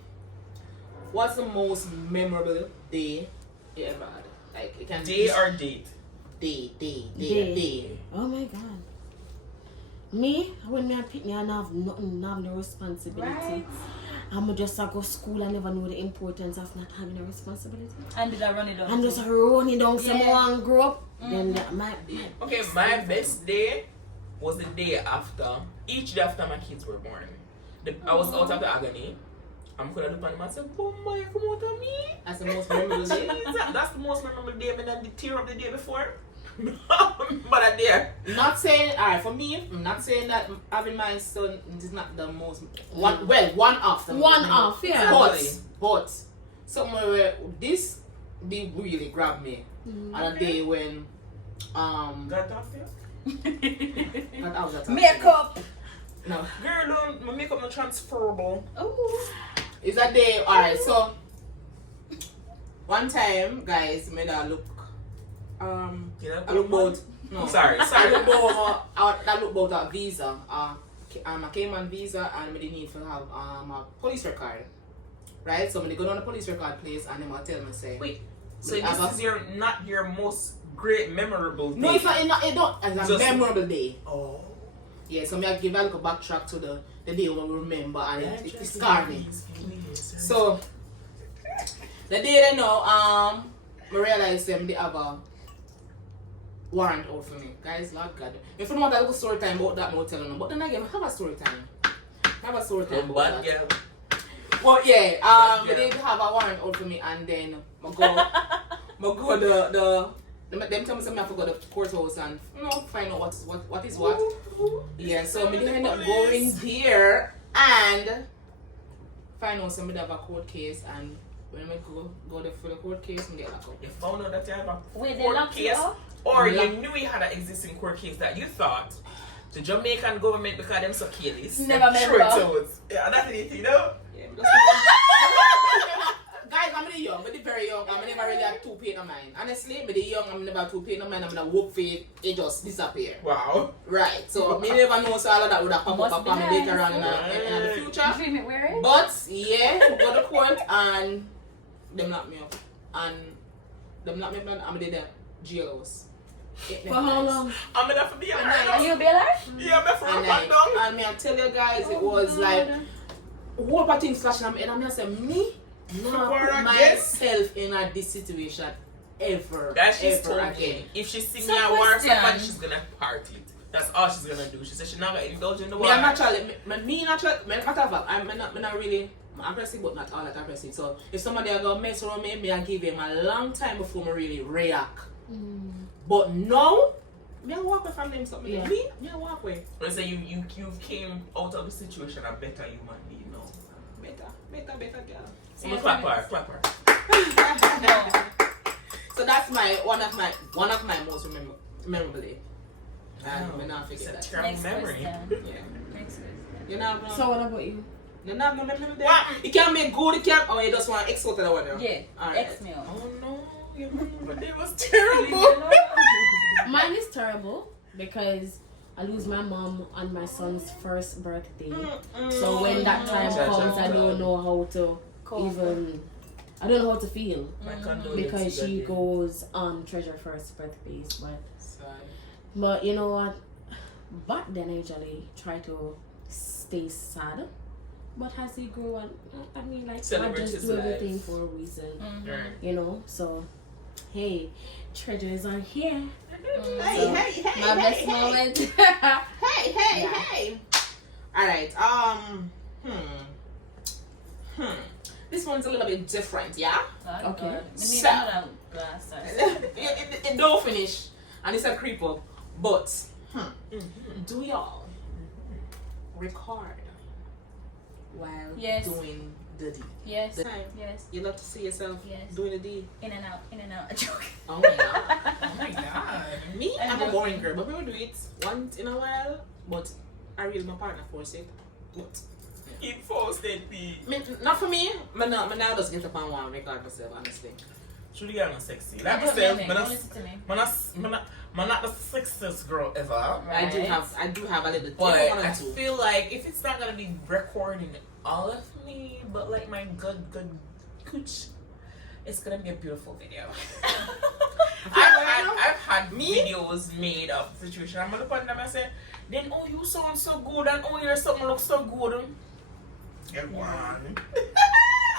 What's the most memorable day you ever had? Like, it can Day or date? Day. Oh my god. Me, when I pick me, I don't have nothing, I have no responsibility. Right. I'm just go to school and never know the importance of not having a responsibility. And did I run it down? I'm too? just running down some Yeah. and grow up. Then my Okay, my best day was the day after. Each day after my kids were born. I was out of the agony. I'm gonna look at him and say, oh my, come out of me. That's the most memorable day. That's the most memorable day, and then the tear of the day before. But I dare. Not saying, alright, for me, I'm not saying that having my son is not the most, one off the most one memorable. off, yeah. But somewhere where this did really grab me on a day when Got talk to you? not out that time. Makeup. No. Girl, don't, my makeup not transferable. Oh. It's a day, alright, so one time, guys, made I look You know, I look both. No. Sorry. I look both at visa. I came on visa and I didn't need to have a police record. Right? So when they go down the police record place and they will tell me say Wait, so I this have is not your most great memorable day? no, it's not. It don't. It's a Just- memorable day. Oh. Yeah. So me I give a little backtrack to the day when we remember and it scarred me. So the day they know, I realized them they have a warrant out for me. Guys, Lord God. If you don't want a little story time about that, I'm not telling them. But then again, I have a story time. I have a story time. Bad about that. girl. But yeah, Bad they girl. did have a warrant out for me and then I go them tell me something I have to go to the courthouse and find out what is what. Yeah, so me end up going there and find out somebody have a court case and when I go there for the court case, me get locked up. You found out that you have a Wait, they court locked you case, up? or Yeah. you knew you had an existing court case that you thought the Jamaican government, because them so careless, Never met threw it her. out. Yeah, that's it, you know? Yeah, guys, I'm really young, I'm very young. I'm never really have 2 pain of mine. Honestly, I'm young, I'm never have 2 pain of mine. I'm gonna work for it, it just disappear. Wow. Right, so me never know so all of that would have come Must up be on me nice. later on in the future. Dream it wearing? But yeah, go to court and them lock me up. And them lock me up and I'm in the jail house. For how long? I'm gonna have to be Are alright. you Baylor? Yeah, I'm from And back down. I mean, I tell you guys, it was like whole of things flashing. And I'm say me not For put again? myself in this situation ever. That she's ever told again. me. If she see So me at war or somebody, question. she's gonna party it. That's all she's gonna do. She said she's not gonna indulge in the war. Me, I'm naturally, matter of fact, I'm not really aggressive, but not all that aggressive. So if somebody are gonna mess around me, I give him a long time before me really react. But now, me I walk away from them something. Yeah. Me I walk away. Let's say you came out of the situation a better human being now. Better girl. So clap her. No. So that's one of my most memorable day. And Wow. me not It's forget a that. terrible Next memory. question. Yeah. Next question. You know, So what about you? you know, no memorable day. What? You can't make good. You can't. Oh, you just want to export that one. Yeah. Alright. X me out. Oh no, your memorable day was terrible. Mine is terrible because I lose my mom on my son's first birthday. So when that time comes, I don't know how to I don't know how to feel My condolences because she again. goes on Treasure First birthdays. Sorry. But you know what? Back then I usually try to stay sad. But as he grew on, I mean, like, I Celebrate just his do everything life. for a reason. Right. You know? So, hey, treasures are here. Hey, My best moment. Hey. All right. This one's a little bit different, yeah. Okay. We need So- another glass. it don't finish, and it's a creeper. But do y'all record while Yes. doing the deed? Yes. The time Yes. you love to see yourself Yes. doing the deed. In and out. In and out. Joking. Oh my god. Oh my god. Me, I'm I'm a boring joking. girl, but we will do it once in a while. But I really my partner force it. But Enforced it, be. not for me. Me now just get up and want to record myself, honestly. Truly, I'm not sexy. Like Don't myself, make me. Don't listen to me. I'm not the sexiest girl ever. I do Right. have a little But tip, one I or two. feel like if it's not gonna be recording all of me, but like my good cooch, it's gonna be a beautiful video. I've had videos made of the situation. I'm gonna look at them and say, then oh you sound so good and oh your something looks so good. Get one.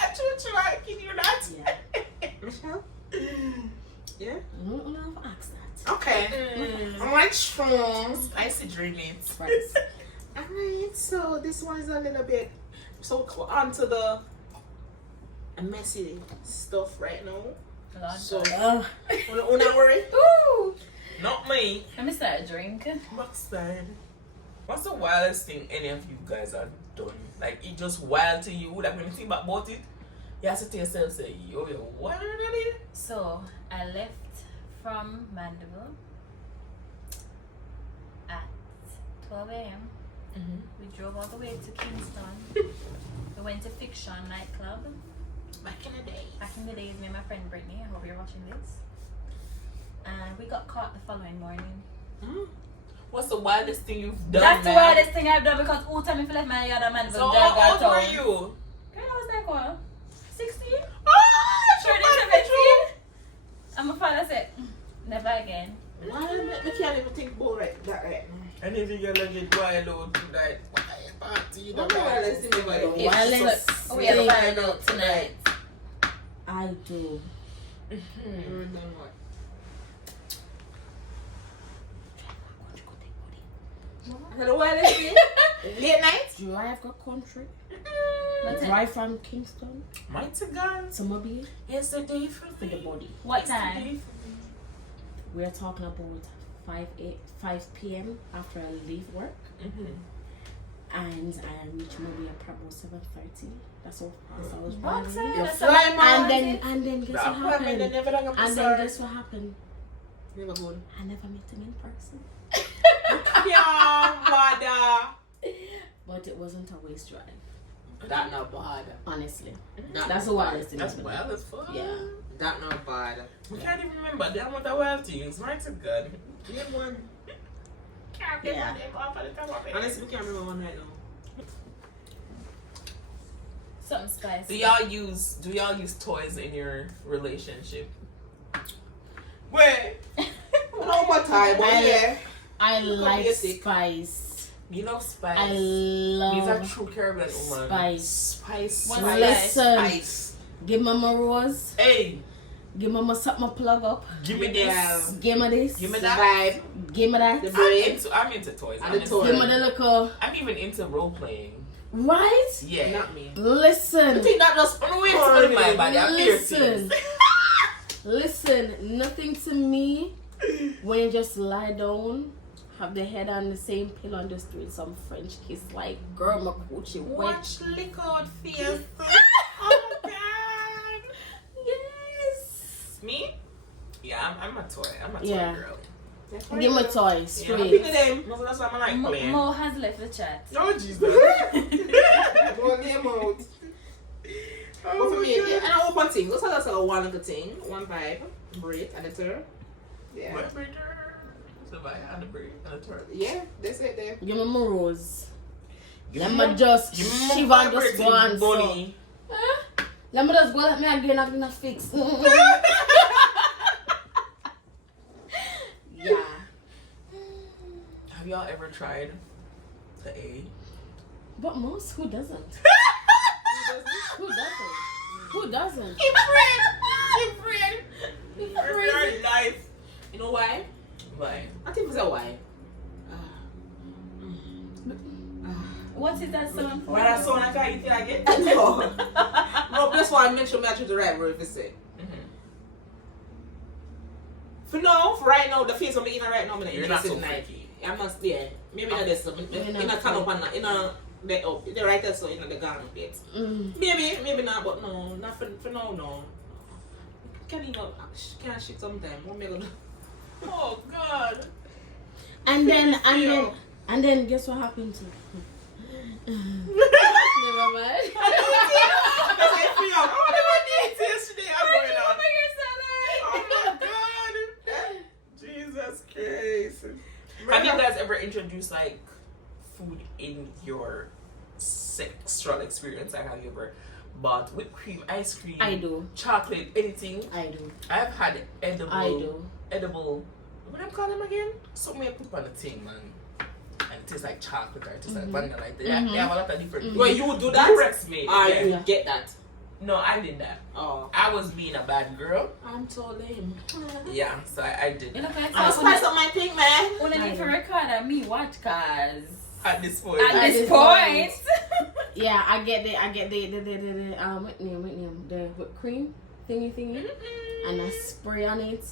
I told you I can you that. Yeah. Michelle? Yeah? I don't know if I asked that. Okay. Alright, strong. Spicy dream it. Right. Alright, so this one is a little bit. So on to the messy stuff right now. Lord So, God. don't worry. Ooh. Not me. Let me start a drink. Backside. What's the wildest thing any of you guys have done? Like it just wild to you. Like when you think about it, you have to tell yourself, say, yo, what are you? So I left from Mandeville at 12 a.m. We drove all the way to Kingston. We went to Fiction nightclub. Back in the day. Back in the days, me and my friend Brittany, I hope you're watching this. And we got caught the following morning. What's the wildest thing you've done? That's the man? wildest thing I've done because all time if I left my yard and Mandeville, So drive how got old were town. you? Girl, I was like what? 16? Ah, Turning somebody 17? And my father said, never again. Why we can't even think about that right now? And if you get like wild out tonight, party, What the wildest thing ever done? Wildest We have a thing wild out tonight. I do. You done what? The wildest thing? Late night? Drive go country. What time? Drive from Kingston Mighty God. to Mobile Yesterday for for the me. body. What Yesterday time? for me. We're talking about 5 p.m. after I leave work, and I reach Mobile at about 7:30. That's all fast I was What driving. time? You're That's flying, about- And then guess what That I mean, they happened? never done a And then guess what happened? Never good. I never met him in person. Yeah, mother. But it wasn't a waste drive, That not bad. honestly. That That's the not wildest bad. thing. That's I've done. wild as fuck. Yeah. That not bad. We can't even remember the amount of wild things. Mighty God. Yeah, one. Can't Yeah. remember off of the top of it. Honestly, we can't remember one right now. Something spicy. Do y'all use toys in your relationship? Where? No matter. Aye, boy, yeah. I like basic. spice. You love spice. I He's a love true Caribbean woman. spice. Spice. What's Spice. Listen. Spice. Give Mama Rose. Hey, Give Mama something to plug up. give me this. Give me this. Give me The that. vibe, Give me that. the I'm braid, into toys. And the honestly. toy. Give me the little. I'm even into role playing. Right? Yeah. not me. I Listen. think that just I'm waiting for my body. I'm here Listen. Listen. Nothing to me when you just lie down, have the head on the same pillow and just doing some French kiss like girl my coochie wet. Watch lick out face. Oh my god. Yes. Me? Yeah, I'm a toy. I'm a toy Yeah. girl. Give me a toy Yeah, straight. them. Most of the time I like playing. Mo has left the chat. Oh Jesus. Go name out. But Oh for my me, God. yeah, and I want thing. Let's have a one little thing, one vibe, braid, and a turn. Yeah. What breeder? So I had a breed and a turn. Yeah, that's it there. Give me my rose. Give Let me me just Give me shiver my and just vibrating go and so. bunny. Let me just go let me again I'm gonna fix. Yeah. Have y'all ever tried the A? But most who doesn't? Who doesn't? Who doesn't? Every life. You know why? Why? I think it's a why. What is that song for? Why that sound like I eat it again? No. No, that's why I make sure I choose the right word to say. For now, for right now, the face I'm eating right now, I'm You're not so tonight. freaky. I must, yeah. Maybe not this, but in a turn up and in a the up, the right so in the garment bit. Maybe not, but no, not for now, no. Can you know? Can't shit sometime. What am I gonna do? Oh God. And then guess what happened to never mind. That's like free up. Oh, I never did yesterday. I'm going on. Oh my God. Jesus Christ. Have you guys ever introduced like food in your sexual experience? Like, have you ever bought whipped cream, ice cream, I do. chocolate, anything? I do. I've had edible. I do. Edible. What I'm calling them again? Something I put on the thing, man. And it tastes like chocolate or it tastes like vanilla. Like they have a lot of different. Well, you would do that? Durex made. Yeah. You get that. No, I did that. Oh. I was being a bad girl. I'm so lame. Yeah, so I did You that. know, I'll spice up my thing, man. When I need to record and me watch cause At this point. at At this this point. Yeah, I get the what name? The whipped cream thingy. And I spray on it.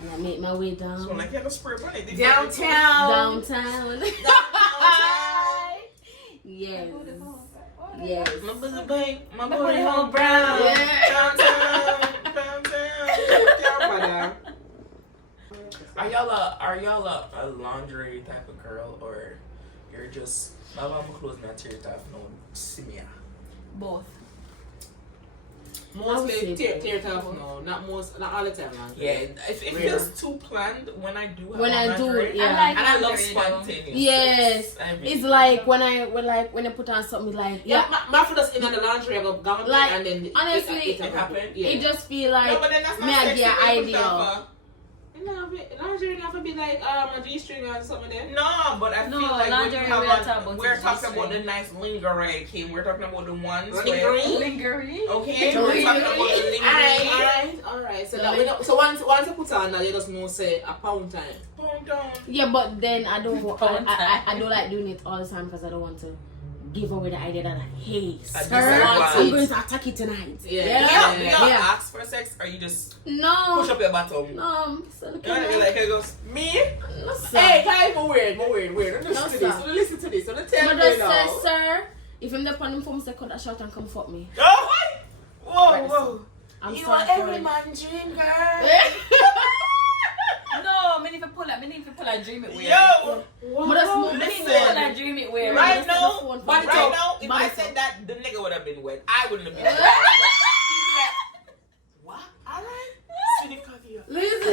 And I make my way down. So like you have a spray on it. Downtown. Downtown. Yes. Yes. My booty bang, my My booty booty hole hole brown. brown. Downtown. Are y'all a laundry type of girl, or you're just my clothes not tear type? No, see me. Both. Mostly say tear it off. No, not all the time, man. Yeah, it feels too planned when I do. Have When I do laundry. it, yeah. I like And I love laundry, though. spontaneous. Yes. sex. I really It's do. like when I put on something like Yeah, my foot is in the laundry, I go down Like, and then honestly, it it happened. Yeah. it just feel like no, but then that's not me sexy. idea They put ideal. stuff, No, laundry not to be like a G-string or something there. No, but I No, feel like when laundry you we have are talking about we're the talking about the G-string. nice lingerie, Kim. We're talking about the ones where Lingerie? Lingerie. okay, Lingerie. we're talking about the lingerie. Alright. So No. that we know, so once you put on that, you just know say a pound time. Boom down. yeah, but then I don't Fun I don't like doing it all the time because I don't want to give away the idea that hey sir, disadvantage. I'm going to attack you tonight. Yeah. You Yeah. don't ask for sex, or you just No. push up your bottom. No, so You know, you're like, it goes me. no, sir. Hey, guys, weird. Listen No, to sir. this. Listen to this. So let's tell But me just now. say, sir, if I'm the on him phone, say cut that short and come fuck me. Oh, whoa. I'm You sorry are for every it. man dream, girl. No, me need to pull a dream it weird. Yo, But that's not Me need to listen. pull a dream it weird. Right Just now, on the phone. right Body now, if I Body said talk. that, the nigga would have been wet. I wouldn't have been wet. He'd be like, what? Alright. Sweetie coffee. Listen,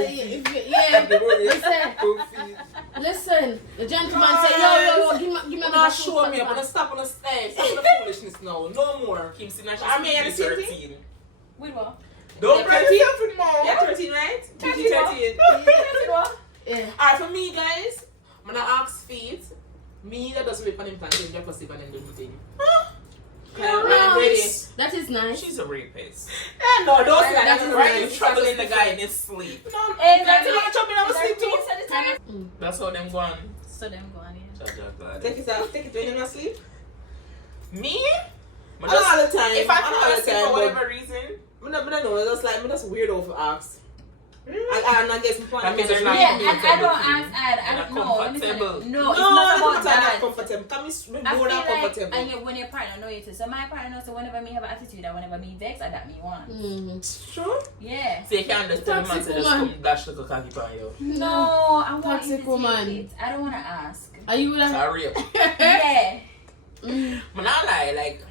listen. The gentleman say, yo, give me I'm a not shoe sure for me. the I'm gonna back. stop on the stairs. Stop the foolishness now. No more. Kim Sinatra, I mean, she's the same 13. Wait, what? Don't Yeah, bring 13? yourself in more. Yeah, 13, right? 13, 13. What? Alright, for me, guys, I'm gonna ask feet. Me that doesn't rip on him plantain, just sleep and then do the thing. That is nice. She's a rapist. Yeah, no, don't say That's that. Why are you troubling the guy in his sleep? No, Exactly. I'm chopping on sleep too. That's how them go on. So them go on here. Take it out, take it when you're not asleep. Me? Not all the time. If I not fall all the asleep time, for but whatever reason, I don't know. It's just like, I'm just weirdo for ask. I guess my point. That means they're not Yeah, comfortable I don't with you. ask. I don't know. Let me tell you. Comfortable. No, it's not about that. comfortable. Come I more feel than like comfortable. and when your partner know it too. So my partner knows, so whenever me have an attitude and whenever me vex, I that me want. Sure. Yeah. So you can't just tell the man to Toxic just woman. come dash the cocky on you. No, I want Toxic you to woman. take it. I don't want to ask. Are you like? Sorry. Yeah. But not lie, like,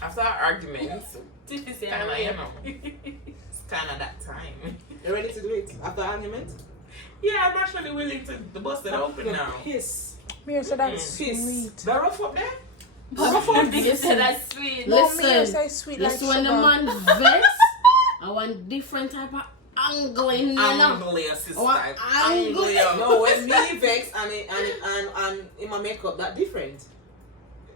after arguments, Tiffy say kinda, I'm you know, it's kinda that time. You ready to do it after argument? Yeah, I'm actually willing to bust it open now. Piss. Me say that's Piss. sweet. The rough up there? You said that's sweet. No, me Listen, say sweet like listen, when the sugar. man vex, I want different type of angle in you know. Angle your sister. I want angle. Angle your... No, when me vex and in my makeup, that different.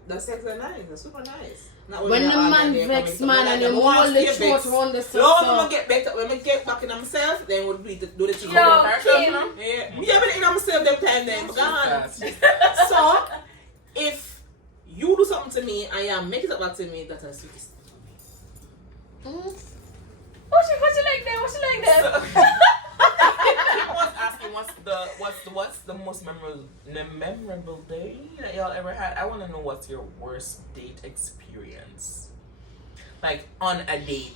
That's sex are nice. That's super nice. Not When me the are man arguing, vex, they come man, in, and them you want hold the to stay throat vex. round the No, so. when I get better, when I get back in myself, then we'll do the thing. Yo, Kim. Yeah, me having it in myself them time then. Gone. So, if you do something to me and you make it up back to me, that's the sweetest thing for me. What you like that? What you like that? I was asking what's the most memorable day that y'all ever had? I want to know what's your worst date experience, like on a date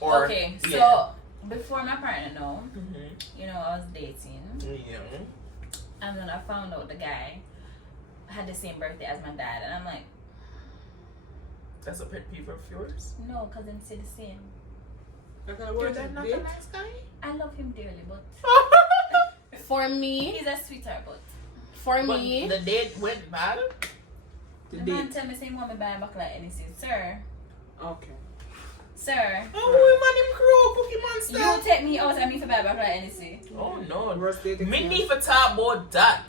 or Okay, so yeah. before my partner know, Mhm. you know, I was dating, Yeah. and then I found out the guy had the same birthday as my dad, and I'm like, That's a pet peeve of yours. no, cause them say the same. That kind of Your word dad not a date? nice guy. I love him dearly, but For me, he's a sweetheart. But for But me, the date went bad. The the man date. tell me say he want me buy back like anything, sir, Okay. sir. Oh, man, him crow Cookie Monster. You take me out and me for buy back like anything. Oh no. Worst date Me experience. need to talk about that.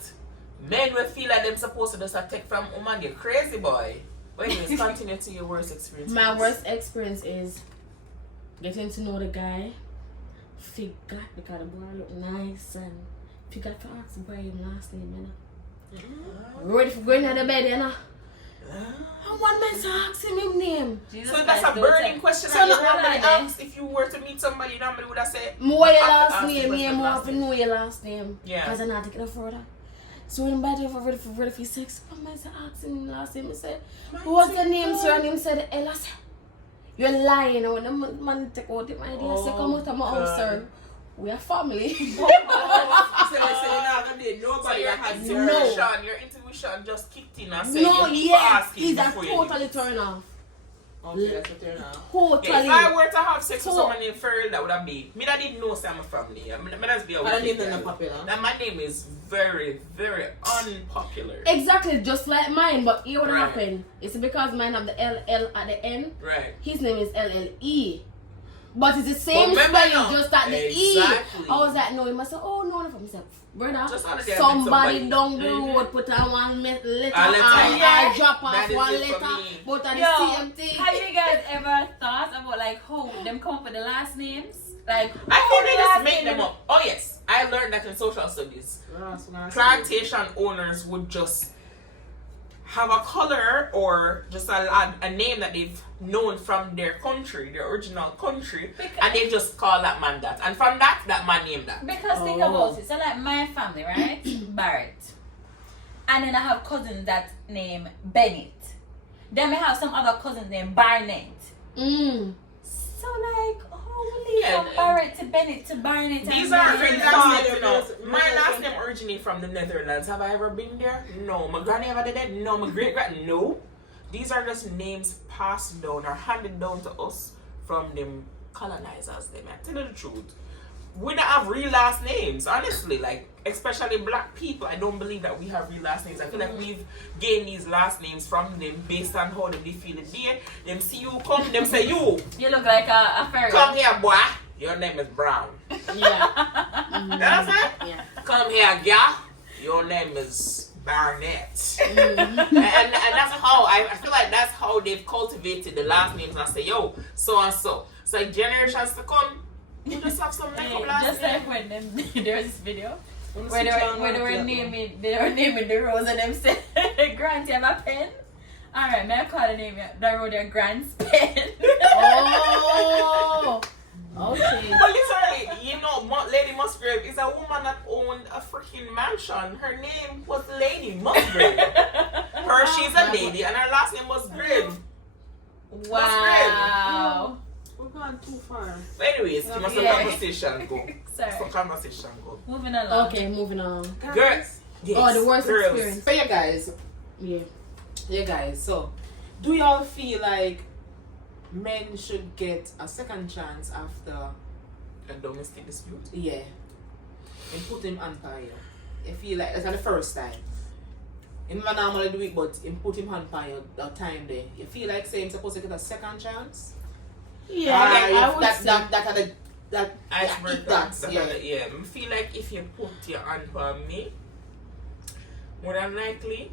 Men will feel like them supposed to just take from woman, you crazy boy. But anyways, continue to your worst experience. my worst experience is getting to know the guy. Forgot because the boy look nice and forgot to ask the boy his last name, you know. Ready for going to the bed, you know. I want me to ask him his name. Jesus So that's Christ, a don't burning tell- question So that you no, normally no, no. ask. If you were to meet somebody, you normally would have said, More your I have to last ask the name, person yeah, more last have to name. know your last name. Yeah. Because I'm not taking it further. So when I'm ready for sex, I might say, ask him last name. I said, what's the name, sir? And him said, Ella. I said, you're lying. When the man take out the idea, I said, come out of my house, sir. We are family. So I say, you're not gonna date so nobody your that has intuition just kicked in and said, No, you need to yeah, ask him he's a before you totally leave. turn off. Okay, that's what you're now. Totally. Yeah, if I were to have sex with So- someone in Ferrell, that would have been. Me that didn't know some family. I mean, just be a I don't wicked need them girl. popular. Now my name is very, very unpopular. Exactly, just like mine, but here what Right. happened. It's because mine have the LL at the end. Right. His name is LLE. But it's the same But remember spelling, now, just at the exactly. E. I was like, no, he must say, oh, no, from himself. Brother, Just on the day I met somebody somebody. down the Mhm. road put on one letter, A letter. I drop off That is one it for letter, me. but at Yo, the same thing. have you guys ever thought about like how them come up with the last names? Like I how think the they just last make name them up. Oh yes, I learned that in social studies. Plantation owners would just have a color or just a name that they've known from their country, their original country, and they just call that man that. And from that man named that. Because think Oh. about it. So like my family, right? Barrett. And then I have cousins that name Bennett. Then we have some other cousins named Barnett. So like, oh, we leave Yeah, from Barrett to Bennett to Barnett. These and are Bennett. very last names, you know. Father, My last name originated from the Netherlands. Have I ever been there? No. My granny ever did that? No. My great grand? No. These are just names passed down or handed down to us from them colonizers. They might tell you the truth. We don't have real last names, honestly. Like, especially black people, I don't believe that we have real last names. I feel like we've gained these last names from them based on how they feel it there. Them see you come, them say you. You look like a fairy. Come here, boy. Your name is Brown. Yeah. You know what I'm saying? Yeah. come here, girl. Your name is Barnett. and that's how I feel like that's how they've cultivated the last names. And I say, yo, so and so. So like generations to come, you just have some makeup last Just name. like when there was this video where they were naming the rose and them said, Grant, you have a pen? Alright, may I call the name the road your Grant's pen? Oh, okay. But literally, you know, Lady Musgrave is a woman that owned a freaking mansion. Her name was Lady Musgrave. She's a lady, and her last name was Grave. Wow. We're going too far. But anyways, you must have conversation go. Sorry. So conversation go. Moving along. Okay, moving on. Girls. Yes, Oh, the worst girls. experience. For you guys, Yeah. so do y'all feel like men should get a second chance after A domestic dispute. and put him on fire? You feel like that's not the first time. Him not normally do it, but him put him on fire that time there. You feel like saying supposed to get a second chance? Yeah, I would say. Yeah. I feel like if you put your hand on me, more than likely,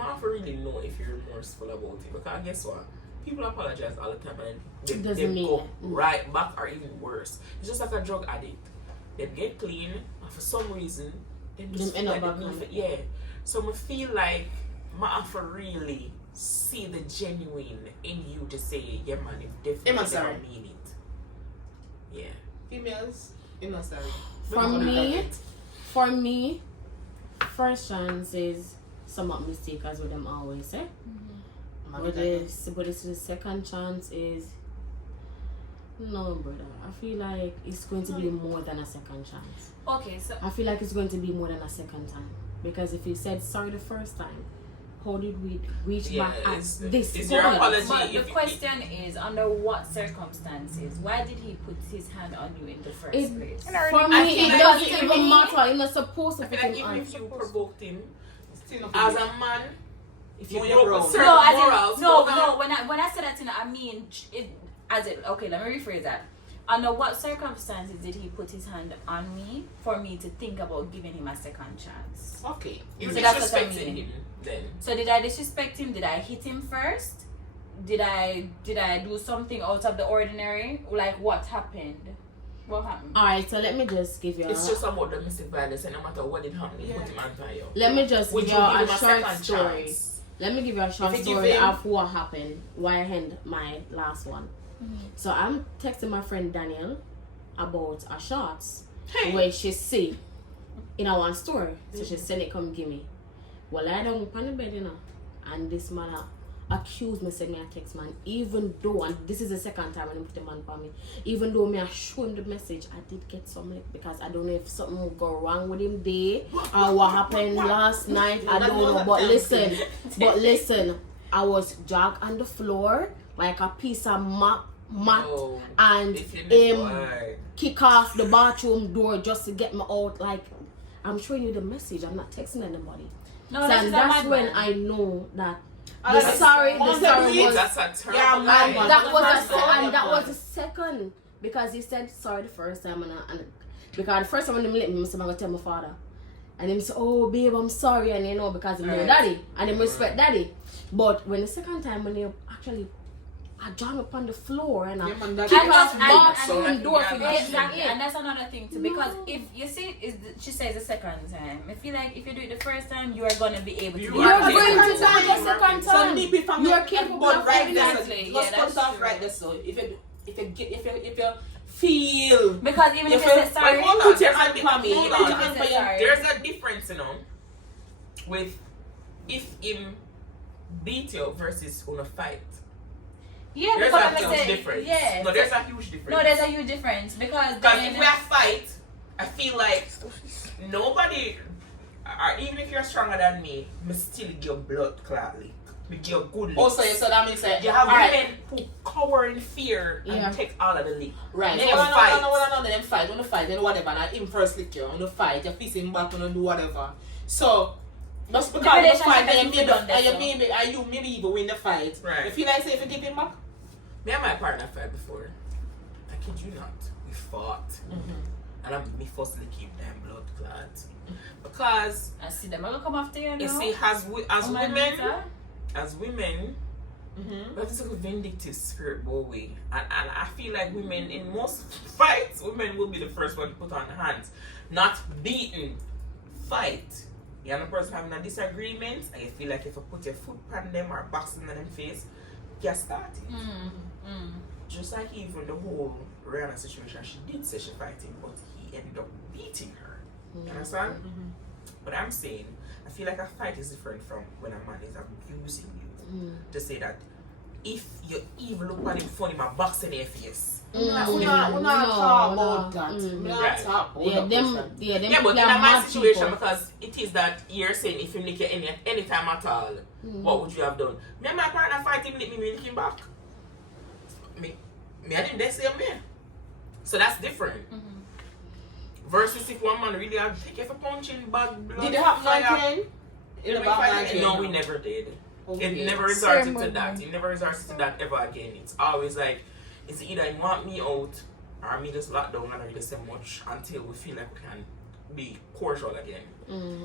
I don't really know if you're remorseful about it. Because guess what? People apologize all the time and they go right back or even worse. It's just like a drug addict. They get clean and for some reason they just end feel up like back on. yeah. So I feel like I have to really see the genuine in you to say, yeah man, you definitely sorry. never mean it. Yeah. Females, I'm not sorry. For me, first chance is somewhat mistake as what them always say. But the second chance is no, brother. I feel like it's going to be more than a second chance. Okay, so I feel like it's going to be more than a second time. Because if you said sorry the first time, how did we reach back at this is your point? apology? but the question is, under what circumstances? Why did he put his hand on you in the first place? For me, it doesn't even matter. You're not supposed to I put feel like him even on. if you provoked him Still not as good. a man, if you No, broke you're a wrong. certain No, as morals, in, no. When I said that, I mean it. As it. Okay, let me rephrase that. Under what circumstances did he put his hand on me for me to think about giving him a second chance? Okay. you So that's what I disrespecting mean. him then. So did I disrespect him? Did I hit him first? Did I do something out of the ordinary? Like what happened? What happened? Alright, so let me just give you It's just about domestic violence, and no matter what did happen, you put him on fire. let me just Would give you you give him a a short second story. chance? Let me give you a short If you give story him- of what happened, why I end my last one. So I'm texting my friend Daniel about a shots where she see in our one store. So she said it come give me. Well, I don't on the bed, you know. And this man accused me, send me a text, man. Even though, and this is the second time when I put the man for me, even though me I show him the message, I did get some like, because I don't know if something go wrong with him there or what happened last night. I don't know. But listen, I was jacked on the floor like a piece of mat Oh, and if you kick off the bathroom door just to get me out. Like, I'm showing you the message. I'm not texting anybody. No, So this and is a that's madman. when I know that the that's- sorry on the was beat, that's a terrible Yeah, lie. man. that was That's a, the and that one. was the second, because he said sorry the first time and because the first time when he let me, I'm gonna tell my father, and him say, oh babe, I'm sorry, and you know, because he know Right. daddy and him respect daddy. But when the second time when he actually I dropped up on the floor and I Yeah, man, that- kick And off that's- bathroom and- door yeah, for that's- getting Exactly, in. and that's another thing too. Because if you see, she says the second time. I feel like if you do it the first time, you are gonna be able to. You do You're are it. going to do it second the second So time. nip it from You're the capable but of right doing there. Exactly, Let's yeah, cut it that's off true. right there. So if you feel Because even if you say sorry, Hold on, put your there's a hand di- on me. hold Put on. your hand on Sorry. you. There's a difference, you know, with if him beat you versus on a fight. yeah, There's because a I'm huge saying, difference. yeah, No, there's a huge difference. no, there's a huge difference because Because then if we have fight, I feel like nobody, or even if you're stronger than me still give blood clot leak. We give good leak. Also, so that means that You have alright, women who cower in fear Yeah. and take all of the leak. right. Then So you fight. no, then fight. When you fight, then whatever. And him first lick you. When you fight, you piss him back. When you do whatever. So just because you relationship fight, has and moved on, that's all. you maybe even win the fight. Right. You feel like say if you give him back. Me and my partner fight before. I kid you not. We fought. And I'm me firstly keep them blood clot. Because I see them. I'm gonna come after you now. you see, as Oh, my women, Mm-hmm. we have this like a vindictive spirit, boy. And I feel like women in most fights, women will be the first one to put on hands. Not beaten. Fight. You're the person having a disagreement and you feel like if you put your foot on them or boxing in them face, you start it. Just like even the whole Rihanna situation, she did say she fighting, but he ended up beating her. You understand? But I'm saying, I feel like a fight is different from when a man is abusing you. To say that if you even look at him funny, my box in your face. We're not talk about that. We're not talk about that. Yeah, but in a my situation, because it is that you're saying if you lick you any time at all, what would you have done? Me and my partner fight him, lick me lick him back. Me I didn't say me. So that's different. Versus if one man really had take you for punching bad blood. Did it happen again? In the back? No, we never did. Okay. It never resorted to that. It never resorted to that ever again. It's always like, it's either you want me out or me just lock down and not really say much until we feel like we can be cordial again.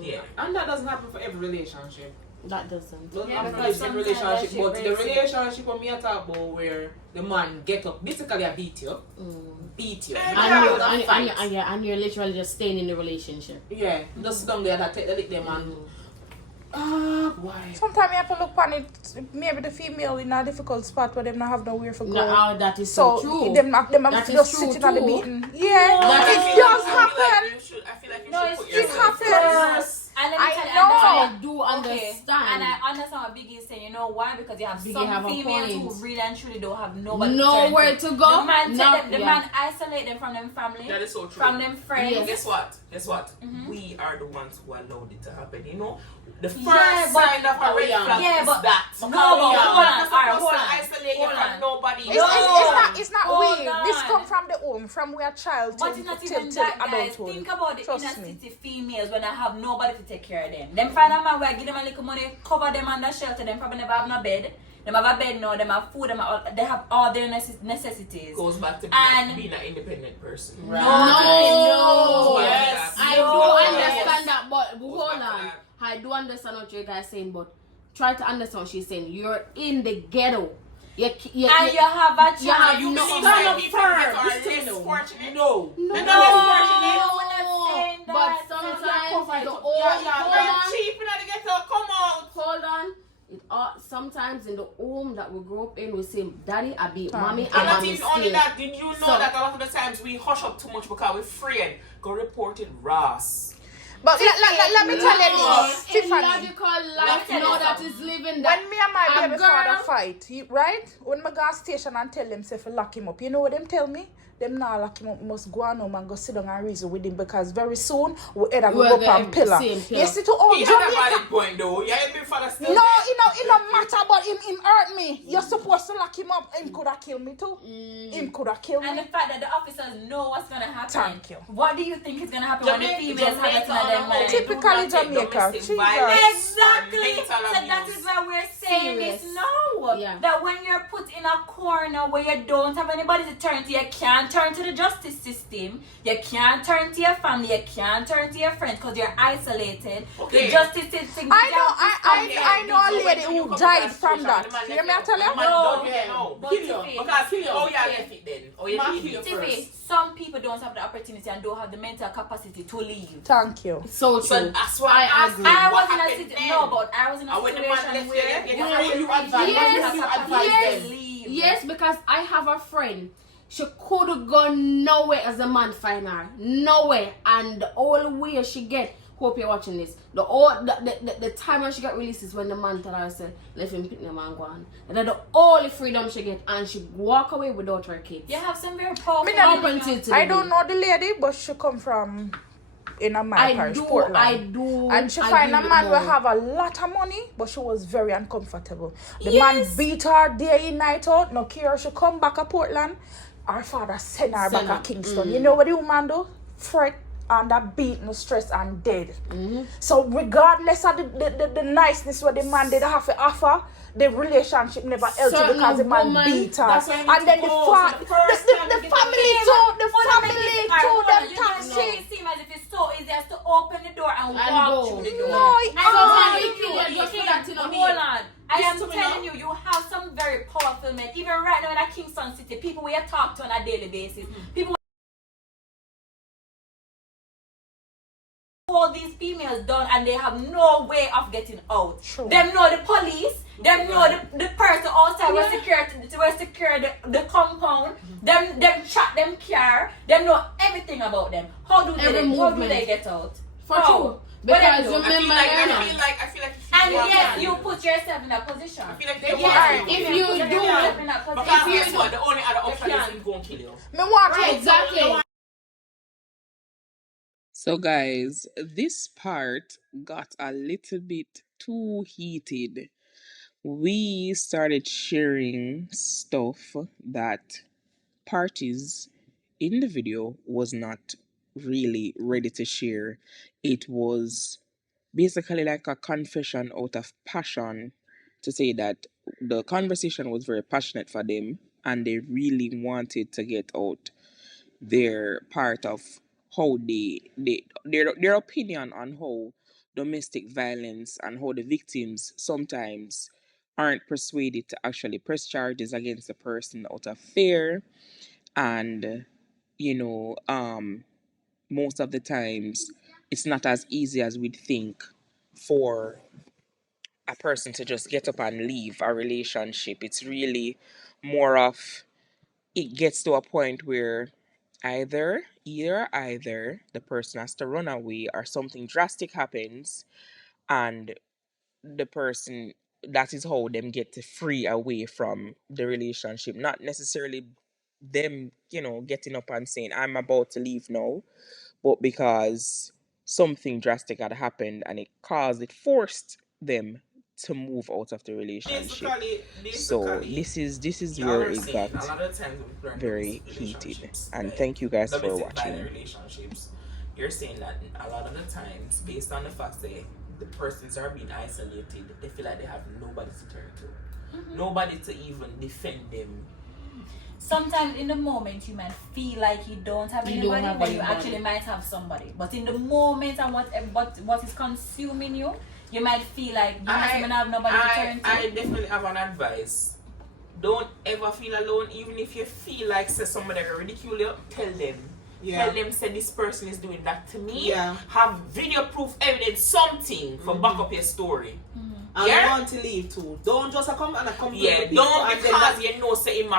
Yeah. And that doesn't happen for every relationship. That doesn't. Doesn't Yeah, happen for because every sometimes that relationship, shit but the breaks it. relationship when me talk about where the man get up, basically I beat you. And you're literally just staying in the relationship. Yeah, just sit down there and take the lick them and why? Sometimes you have to look on it. Maybe the female in a difficult spot where them not have nowhere for go. That is so true. Them That is just true sitting on the too. beating. Yeah, That it does happen. I feel like you No, should it's put true. It yourself happens. first. And let me I tell you, know. I do Okay. understand. And I understand what Biggie is saying. You know why? Because you have Biggie some have a females point. who really and truly don't have nobody Nowhere to to turn go. The man, No, man isolate them from them family, That is so true. from them friends. Yes. Guess what? We are the ones who allowed it to happen. You know, the first Yeah, but- sign of a red flag Yeah, is but- that. No, but hold on, alright, hold on. Isolate you Hold from on. nobody. It's not Hold we. This on. come from the home, from where child But till it's not till even that, guys. adulthood. Think about the Trust inner me. city females when I have nobody to take care of them. Them find a man where I give them a little money, cover them under shelter. Them probably never have no bed. Them have a bed now. Them have food. They have all their necessities. Goes back to And- being an independent person. Right. No. Yes. I No. do Yes. understand that, but hold back to on. that. I do understand what you guys saying, but try to understand what she's saying. You're in the ghetto. And you have a have child. You No, believe stand that up people firm. get are Listen, less no. fortunate? No. No, They're not less fortunate. No, we're not saying that. but sometimes the old Yeah, cheap in the ghetto. Come out. hold on. Sometimes in the home that we grew up in, we say, "Daddy, I beat mommy, And and not mommy even only still." that, did you know So- that a lot of the times we hush up too much because we're afraid? Go report it, Ross. But let me tell you this, In Tiffany. logical Let me life, tell you know that something. is living that. When me and my a baby girl- father fight, right? When my go station and tell them say for lock him up, you know what them tell me? Them not lock him up, must go on home and go sit down and reason with him because very soon we either go We'll up get on pillar. same pillar. You see to all He had a Jamaica. valid point though. Yeah, your big father still No, there. it don't matter, but him hurt me. You're supposed to lock him up. Him could have killed me too. Him could have killed And the me. fact that the officers know what's gonna happen. Thank you. What do you think is gonna happen when the females have it in their Jamaica, mind? Typically Jamaica. Jesus. Exactly. So that is why we're saying Serious. this now. Yeah. That when you're put in a corner where you don't have anybody to turn to, you can't turn to the justice system, you can't turn to your family, you can't turn to your friends because you're isolated. Okay. The justice system. I know a lady who died from that. You hear me I tell you? No. But Kill you. Tiffy, Because Kill you. oh yeah, left it then. Oh yeah, Man, kill you kill you. Tiffy, some people don't have the opportunity and don't have the mental capacity to leave. Thank you. So So true. that's why I I agree. I what was in a happened situation. then? No, but I was in a And when the man situation left where you, What would you advise? Yes, What would you advise yes. them? leave. Yes, because I have a friend. She could have gone nowhere as a man find her. Nowhere. And the only way she get, hope you're watching this, the time when she got released is when the man told her, said, let him pick the man go on. And that's the only freedom she get. And she walk away without her kids. You have some very powerful Me never- Up until today. I don't know the lady, but she come from in a my parish, Portland. I do. And she agree find a with man will Mo. have a lot of money, but she was very uncomfortable. The man beat her day in, night out. No care, she come back to Portland. Her father send her back to Kingston. You know what the woman do? Fret under beaten, stress, and dead. So regardless of the niceness what the man did have to offer, the relationship never healthy because the man beat her. And then the family too, them toxic. It seems as if it's so easy as to open the door and walk through the door. No, Hold on. I am telling you, you have some very powerful men. Even right now in a Kingston City, people we talk to on a daily basis. People hold these females down and they have no way of getting out. True. Them know the police, them know the person outside will secure the compound, them track them car, them know everything about them. How do they get out? For true. Because remember, I feel like and yes, you put yourself in that position. I feel like if you do, because guess what? The only other option is him going to kill you. exactly. So guys, this part got a little bit too heated. We started sharing stuff that parties in the video was not really ready to share. It was basically like a confession out of passion to say that the conversation was very passionate for them and they really wanted to get out their part of how their opinion on how domestic violence and how the victims sometimes aren't persuaded to actually press charges against the person out of fear, and most of the times it's not as easy as we'd think for a person to just get up and leave a relationship. It's really more of, it gets to a point where either the person has to run away or something drastic happens and the person, that is how them get to free away from the relationship. Not necessarily them, getting up and saying, I'm about to leave now, but because something drastic had happened and it forced them to move out of the relationship. So this is where it got very heated. And thank you guys for watching. Relationships, you're saying that a lot of the times, based on the fact that the persons are being isolated, they feel like they have nobody to turn to, nobody to even defend them. Sometimes in the moment you might feel like you don't have anybody, but you actually might have somebody. But in the moment and what is consuming you, you might feel like you might even have nobody to turn to. I definitely have an advice. Don't ever feel alone, even if you feel like somebody will ridicule you, tell them. Yeah. Tell them, say this person is doing that to me. Yeah. Have video proof evidence, something for back up your story. And you want to leave too. Don't just come and come. Yeah, don't because you know say him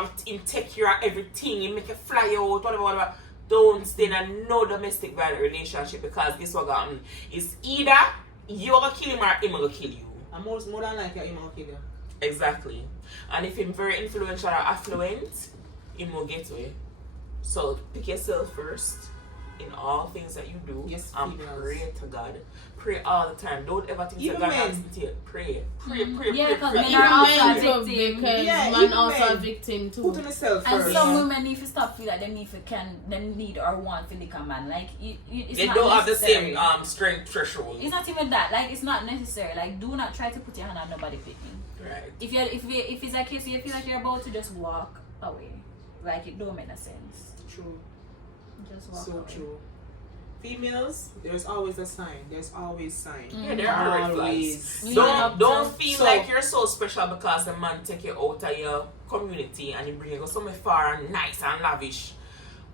take care of everything, he make you fly out, whatever. Don't stay in a no domestic violent relationship because this what happen. It's either you're gonna kill him or him gonna kill you. And more than likely him gonna kill you. Exactly. And if him very influential or affluent, him will get away. So pick yourself first in all things that you do. Yes, and pray to God. Pray all the time. Don't ever think that God has to you. Pray. Pray. Yeah, because men are also a victim too. Put on yourself first. And some women need to stop feel like they need or want to lick a man. Like it's they not don't necessary. have the same strength threshold. It's not even that. Like it's not necessary. Like do not try to put your hand on nobody's picking. Right. If it's a case where you feel like you're about to just walk away, like it don't make no sense. True. Just walk so away. True. Females, there's always a sign. There's always signs. Yeah, there are always. Don't feel like you're so special because the man take you out of your community and he bring you somewhere far and nice and lavish.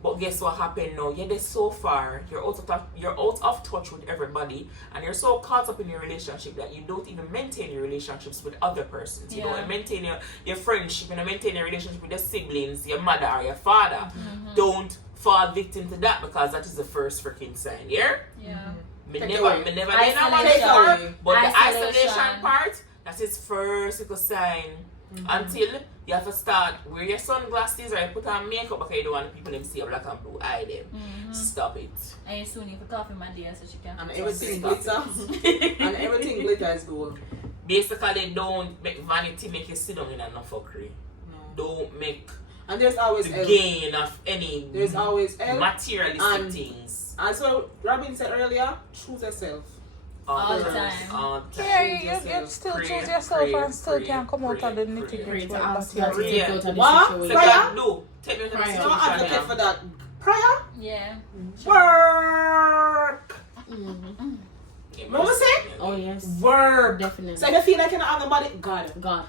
But guess what happened now? You're there so far, you're out of touch with everybody, and you're so caught up in your relationship that you don't even maintain your relationships with other persons. You don't maintain your friendship, you don't maintain your relationship with your siblings, your mother or your father. Don't fall victim to that because that is the first freaking sign, yeah? Me never did that one, but the isolation part, that's his first little sign. Until you have to start wear your sunglasses or you put on makeup because you don't want people to see a black and blue eye them. Stop it. And you soon need to coffee my dear so she can. And everything glitter. And everything glitters gold. Basically, don't make vanity make you sit down in enough fuckery. Don't make and there's always the gain of any there's always materialistic things. As what Robin said earlier, choose yourself. All the First. time. All the time. Yeah, you still Pray, choose yourself pray, and still pray, can come out pray, of the pray. nitty Pray gritty. to ask But God to yeah. take Yeah. you out of What? the So situation. Prayer? do. Take me to the Prayer. No advocate situation. for that. Prayer? Yeah. Work. Mhm. Mama say? Oh yes, Work. definitely. So if you feel like you don't have nobody, God. God,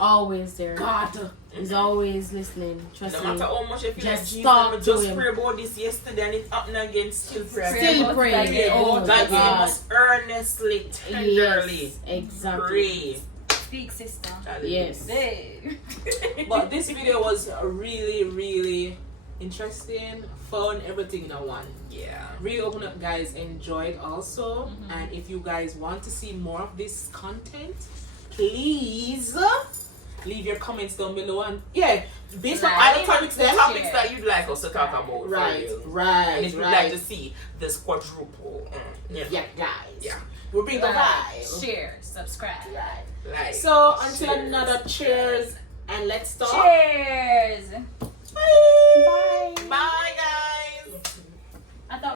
always there. God. He's always listening. Trust No me. matter how much you feel like Just Jesus, talk I to just him. pray about this yesterday and it happened again, still pray. Still about pray. that, yeah. Oh Like you God. must earnestly, tenderly Yes, exactly. pray. Speak, sister. Yes. Hey. But this video was really, really interesting, fun, everything in a one. Yeah. Really open up, guys. Enjoyed also. And if you guys want to see more of this content, please leave your comments down below. And yeah, based on Like, other topics The then. topics that you'd like us to talk about. for Right, you. right, And if you'd like right. to see this quadruple. You know, Yeah, guys. Yeah. We'll bring the Like, vibe. share, subscribe. Right. Like, So until cheers. another cheers and let's start. Cheers. Bye. Bye, guys. I thought